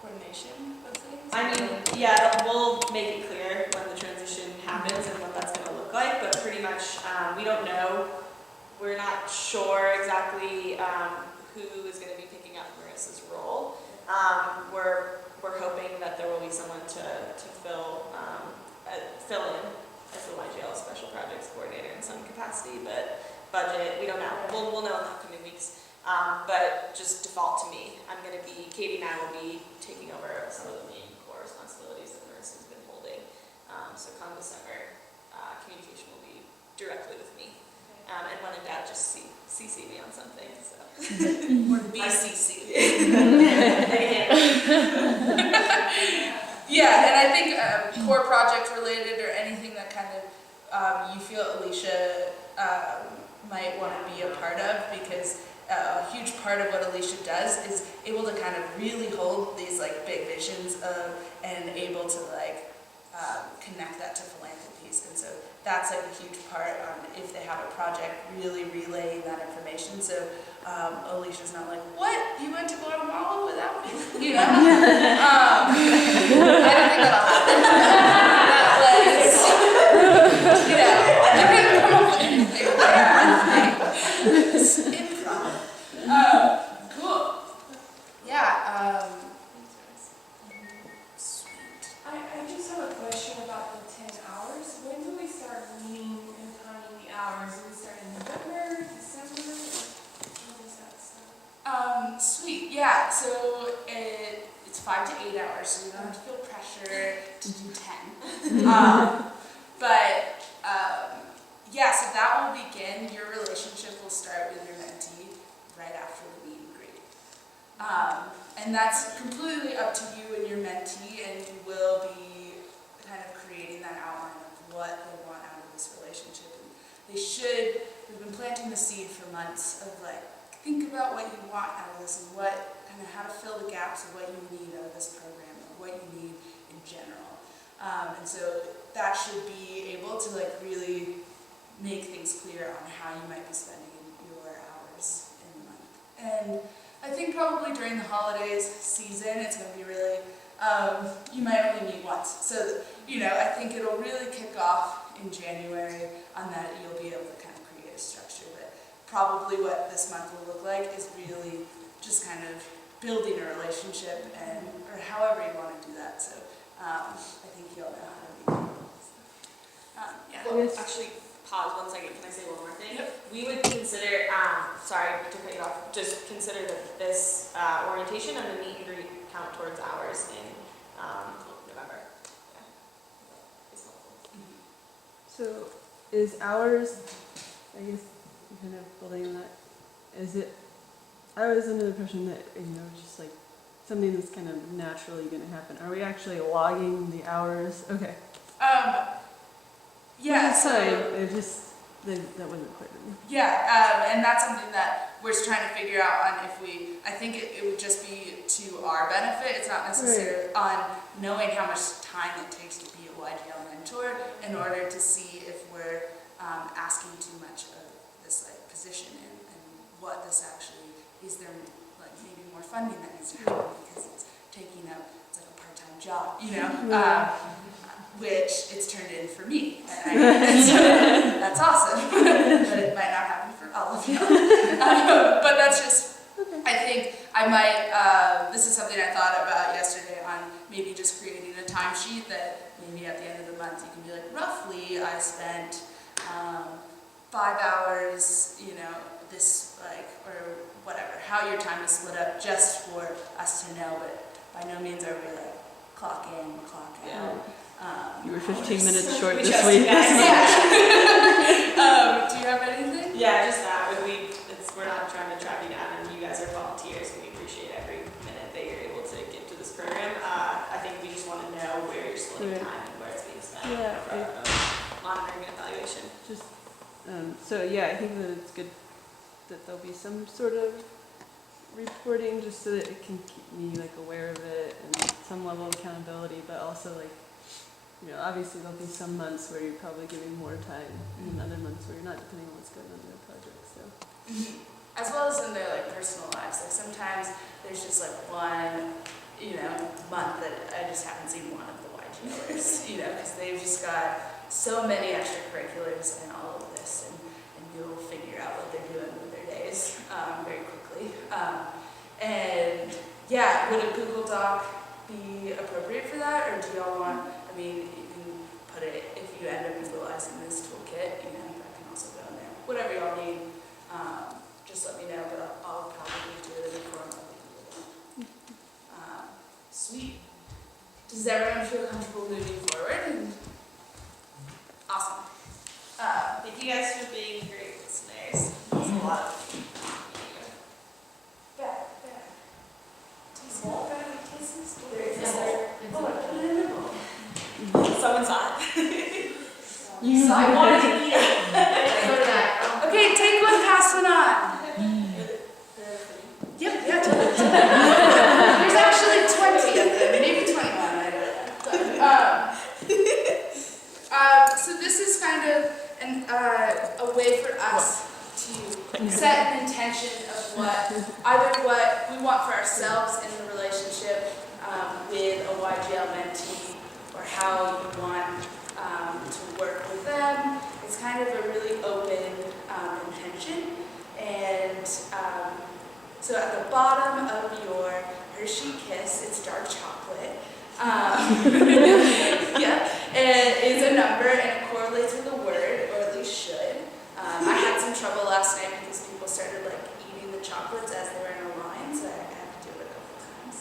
coordination of things? I mean, yeah, we'll make it clear when the transition happens and what that's going to look like, but pretty much we don't know. We're not sure exactly who is going to be picking up Marissa's role. We're hoping that there will be someone to fill in as the YGL Special Projects Coordinator in some capacity, but budget, we don't know. We'll know in the upcoming weeks. But just default to me. Katie and I will be taking over some of the main core responsibilities that Marissa's been holding. So come December, communication will be directly with me. And when in doubt, just CC me on something. So. Or the BCC. Yeah, and I think core project related or anything that kind of you feel Alicia might want to be a part of, because a huge part of what Alicia does is able to kind of really hold these big visions of and able to connect that to Philanthropiece. And so that's like a huge part on if they have a project, really relaying that information. So Alicia's not like, what? You went to Guatemala without me? You know? I don't think that'll happen. That was, you know, you couldn't come up with anything. It's improv. Cool. Yeah. Sweet. I just have a question about the 10 hours. When do we start meeting and counting the hours? Do we start in November, December? When does that start? Sweet. Yeah. So it's 5 to 8 hours, so you don't have to feel pressure to do 10. Yeah, so that will begin. Your relationship will start with your mentee right after the meet and greet. And that's completely up to you and your mentee, and you will be kind of creating that outline of what they want out of this relationship. And we've been planting the seed for months of like, think about what you want out of this and what, kind of how to fill the gaps of what you need out of this program or what you need in general. And so that should be able to like really make things clear on how you might be spending your hours in the month. And I think probably during the holidays season, it's going to be really, you might only meet once. So, I think it'll really kick off in January on that you'll be able to kind of create a structure. But probably what this month will look like is really just kind of building a relationship or however you want to do that. So I think you'll know how to do that. Well, actually, pause 1 second. Can I say one more thing? Yep. We would consider, sorry to cut you off, just consider that this orientation and the meet and greet count towards hours in November. Yeah. It's helpful. So is ours, I guess, kind of building on that, is it, I was under the impression that, just like something that's kind of naturally going to happen. Are we actually logging the hours? Okay. Yeah. It just, that wasn't clear to me. Yeah, and that's something that we're trying to figure out on I think it would just be to our benefit. It's not necessarily on knowing how much time it takes to be a YGL mentor in order to see if we're asking too much of this position and what this actually, is there maybe more funding that needs to happen because it's taking up, it's like a part-time job, which it's turned in for me. And so that's awesome, but it might not happen for all of you. But that's just, I think I might, this is something I thought about yesterday on maybe just creating a timesheet that maybe at the end of the month you can be like, roughly I spent 5 hours, this or whatever, how your time is split up just for us to know, but by no means are we like clock in, clock out. You were 15 minutes short this week. Do you have anything? Yeah, just that. We're not trying to track you down, and you guys are volunteers, and we appreciate every minute that you're able to give to this program. I think we just want to know where you're splitting time and where it's being spent for monitoring and evaluation. I think that it's good that there'll be some sort of reporting just so that it can keep me aware of it and some level of accountability, but also obviously there'll be some months where you're probably giving more time and other months where you're not, depending on what's going on in their project. So as well as in their personal lives. Sometimes there's just one month that I just haven't seen one of the YGLers, because they've just got so many extracurriculars and all of this, and you'll figure out what they're doing with their days very quickly. Would a Google Doc be appropriate for that, or do y'all want, you can put it, if you end up utilizing this toolkit, that can also go in there. Whatever y'all need, just let me know, but I'll probably do it in the form of a Google Doc. Sweet. Does everyone feel comfortable moving forward? Awesome. Thank you guys for being great listeners. It was a lot of Someone saw it. So I wanted to eat it. Okay, take one, pass one on. Yep, yeah, totally. There's actually 20 of them, maybe 21. I don't know. way for us to set an intention of what we want for ourselves in the relationship with a YGL mentee, or how you want to work with them. It's kind of a really open intention. And so at the bottom of your Hershey Kiss, it's dark chocolate. Yeah, and is a number, and it correlates with a word, or at least should. I had some trouble last night because people started like eating the chocolates as they were in a line, so I had to do it a couple times.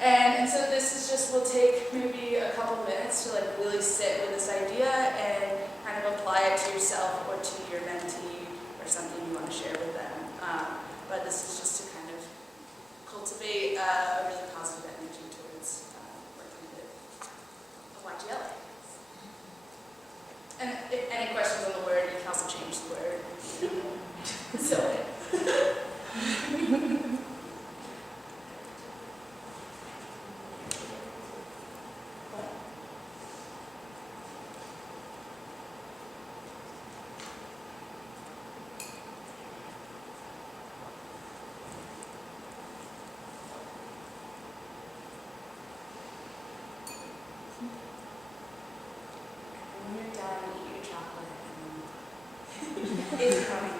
And so this is just, we'll take maybe a couple minutes to like really sit with this idea and kind of apply it to yourself or to your mentee, or something you want to share with them. But this is just to kind of cultivate a really positive energy towards working with a YGL. And if any questions on the word, you can also change the word. So. When you're done, eat your chocolate, and it's coming.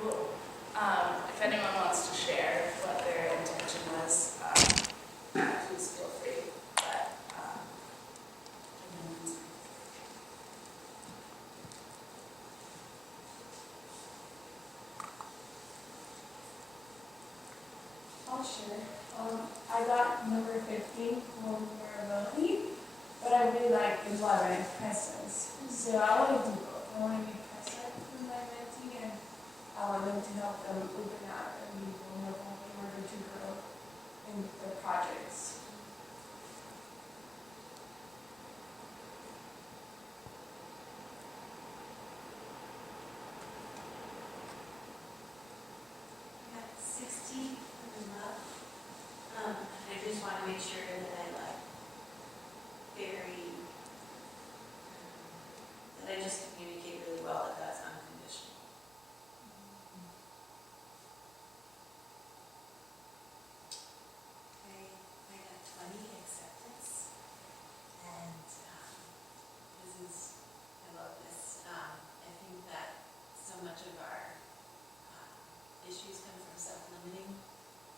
Cool. If anyone wants to share what their intention was, please feel free. But, I'll share. I got number 15, vulnerability, but I really like is why I presence. So I want to do both. I want to be present with my mentee, and I want them to help them open up and be vulnerable in order to grow in their projects. I got 60 for love. I just want to make sure that I that I just communicate really well that that's unconditional. I got 20 acceptance, and I love this. I think that so much of our issues come from self-limiting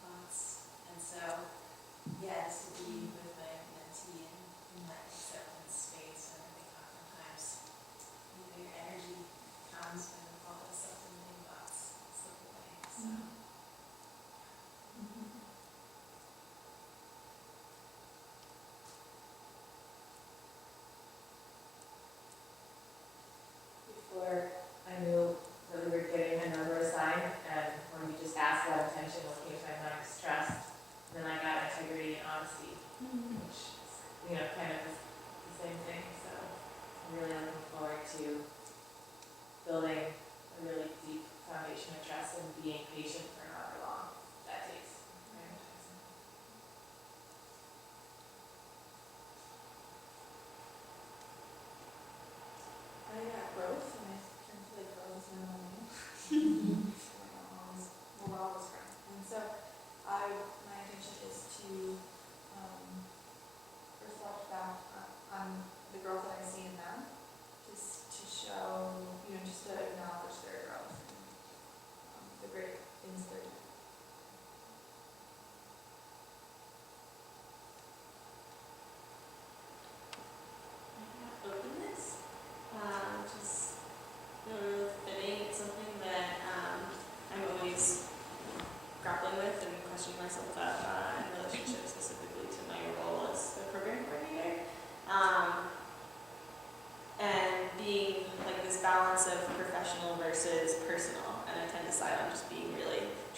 thoughts, and so just to be with my mentee in that acceptance space. And I think oftentimes, your energy comes when all the self-limiting thoughts slip away. So. Before I knew that we were getting a number assigned, and when you just asked that intention, what came to my mind was trust. And then I got integrity and honesty, which is, kind of the same thing. So I'm really looking forward to building a really deep foundation of trust and being patient for however long that takes.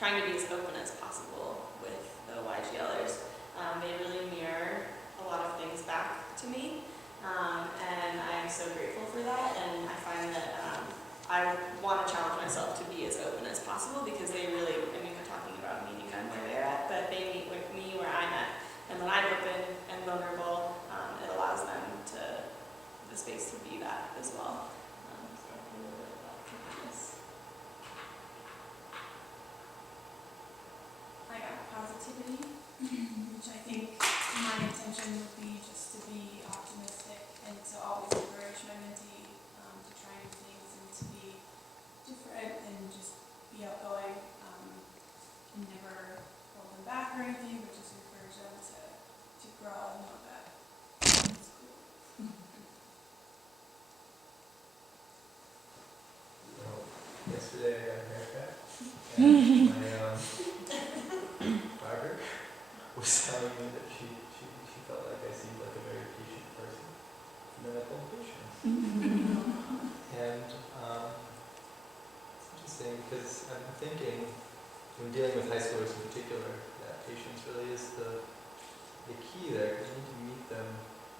trying to be as open as possible with the YGLers. They really mirror a lot of things back to me, and I am so grateful for that, and I find that I want to challenge myself to be as open as possible, because they really, I mean, we're talking about meeting them where they're at, but they meet with me where I'm at, and when I'm open and vulnerable, it allows them the space to be that as well. So I feel a little bit about this. I got positivity, which I think my intention would be just to be optimistic and to always encourage my mentee to try new things and to be different and just be outgoing and never hold them back or anything, but just encourage them to grow and know that it's cool. Well, yesterday I got a haircut, and my barber was telling me that she felt like I seemed like a very patient person. And then I told patience. And it's interesting because I'm thinking, when dealing with high schoolers in particular, that patience really is the key there. You need to meet them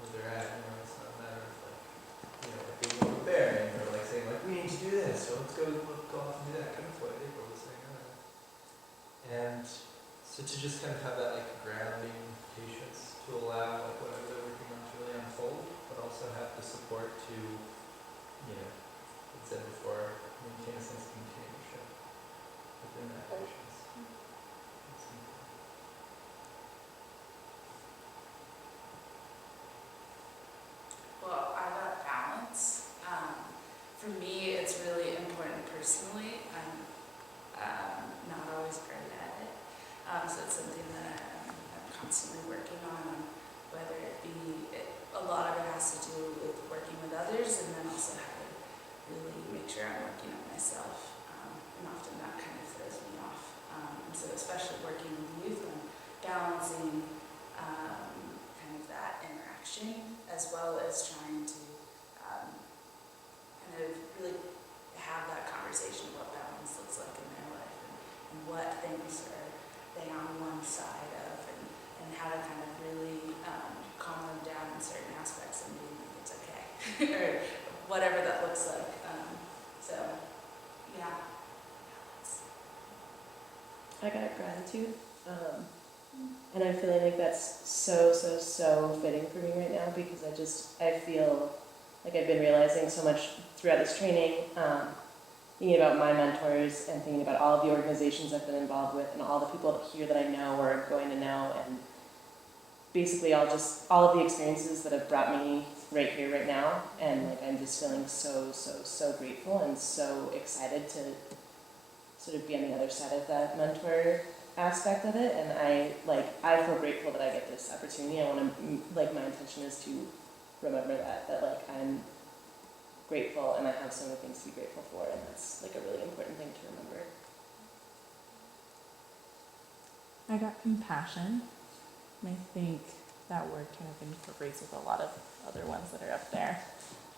where they're at. You know, it's not a matter of like, you know, like being overbearing or like saying like, we need to do this, so let's go off and do that. Kind of what April was saying earlier. And so to just kind of have that like grounding patience to allow like whatever they're working on to really unfold, but also have the support to, you know, like I said before, maintain a sense of companionship within that patience. That's important. Well, I got balance. For me, it's really important personally. I'm not always great at it. So it's something that I'm constantly working on, whether it be, a lot of it has to do with working with others, and then also how to really make sure I'm working on myself. And often that kind of throws me off. So especially working with youth and balancing kind of that interaction, as well as trying to kind of really have that conversation of what balance looks like in their life, and what things are they on one side of, and how to kind of really calm them down in certain aspects and being like, it's okay, or whatever that looks like. So, yeah. I got gratitude, and I'm feeling like that's so fitting for me right now, because I feel like I've been realizing so much throughout this training, thinking about my mentors and thinking about all of the organizations I've been involved with and all the people here that I know or are going to know, and basically all of the experiences that have brought me right here, right now, and like I'm just feeling so grateful and so excited to sort of be on the other side of that mentor aspect of it, and I feel grateful that I get this opportunity. I want to, like, my intention is to remember that like I'm grateful and I have so many things to be grateful for, and that's like a really important thing to remember. I got compassion, and I think that word kind of incorporates with a lot of other ones that are up there.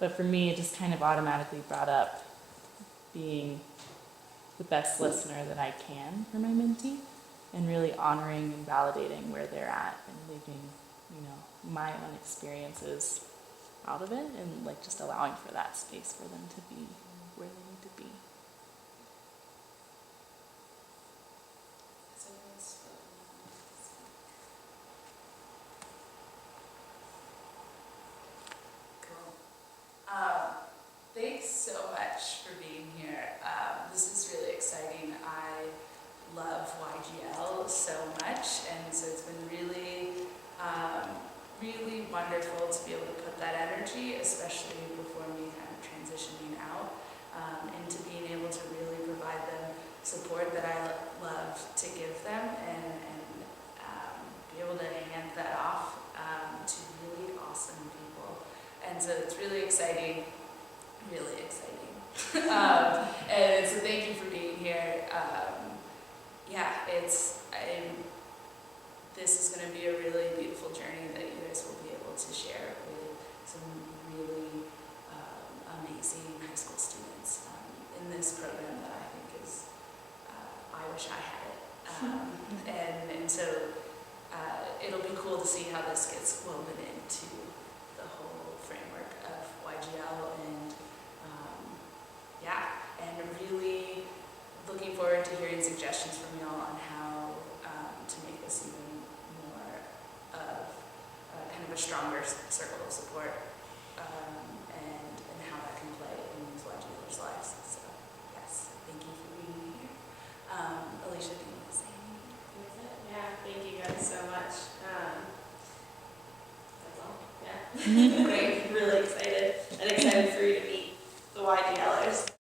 But for me, it just kind of automatically brought up being the best listener that I can for my mentee, and really honoring and validating where they're at, and leaving, my own experiences out of it, and like just allowing for that space for them to be where they need to be. Thanks so much for being here. This is really exciting. I love YGL so much, and so it's been really, really wonderful to be able to put that energy, especially before me kind of transitioning out, into being able to really provide them support that I love to give them, and be able to hand that off to really awesome people. And so it's really exciting. Really exciting. And so thank you for being here. This is going to be a really beautiful journey that you guys will be able to share with some really amazing high school students in this program that I think is, I wish I had it. And so it'll be cool to see how this gets woven into the whole framework of YGL, and and really looking forward to hearing suggestions from y'all on how to make this even more of kind of a stronger circle of support, and how that can play in these YGLers' lives. So yes, thank you for being here. Alicia, do you want to say anything? Yeah, thank you guys so much. That's all. Yeah. Great. Really excited, and excited for you to meet the YGLers.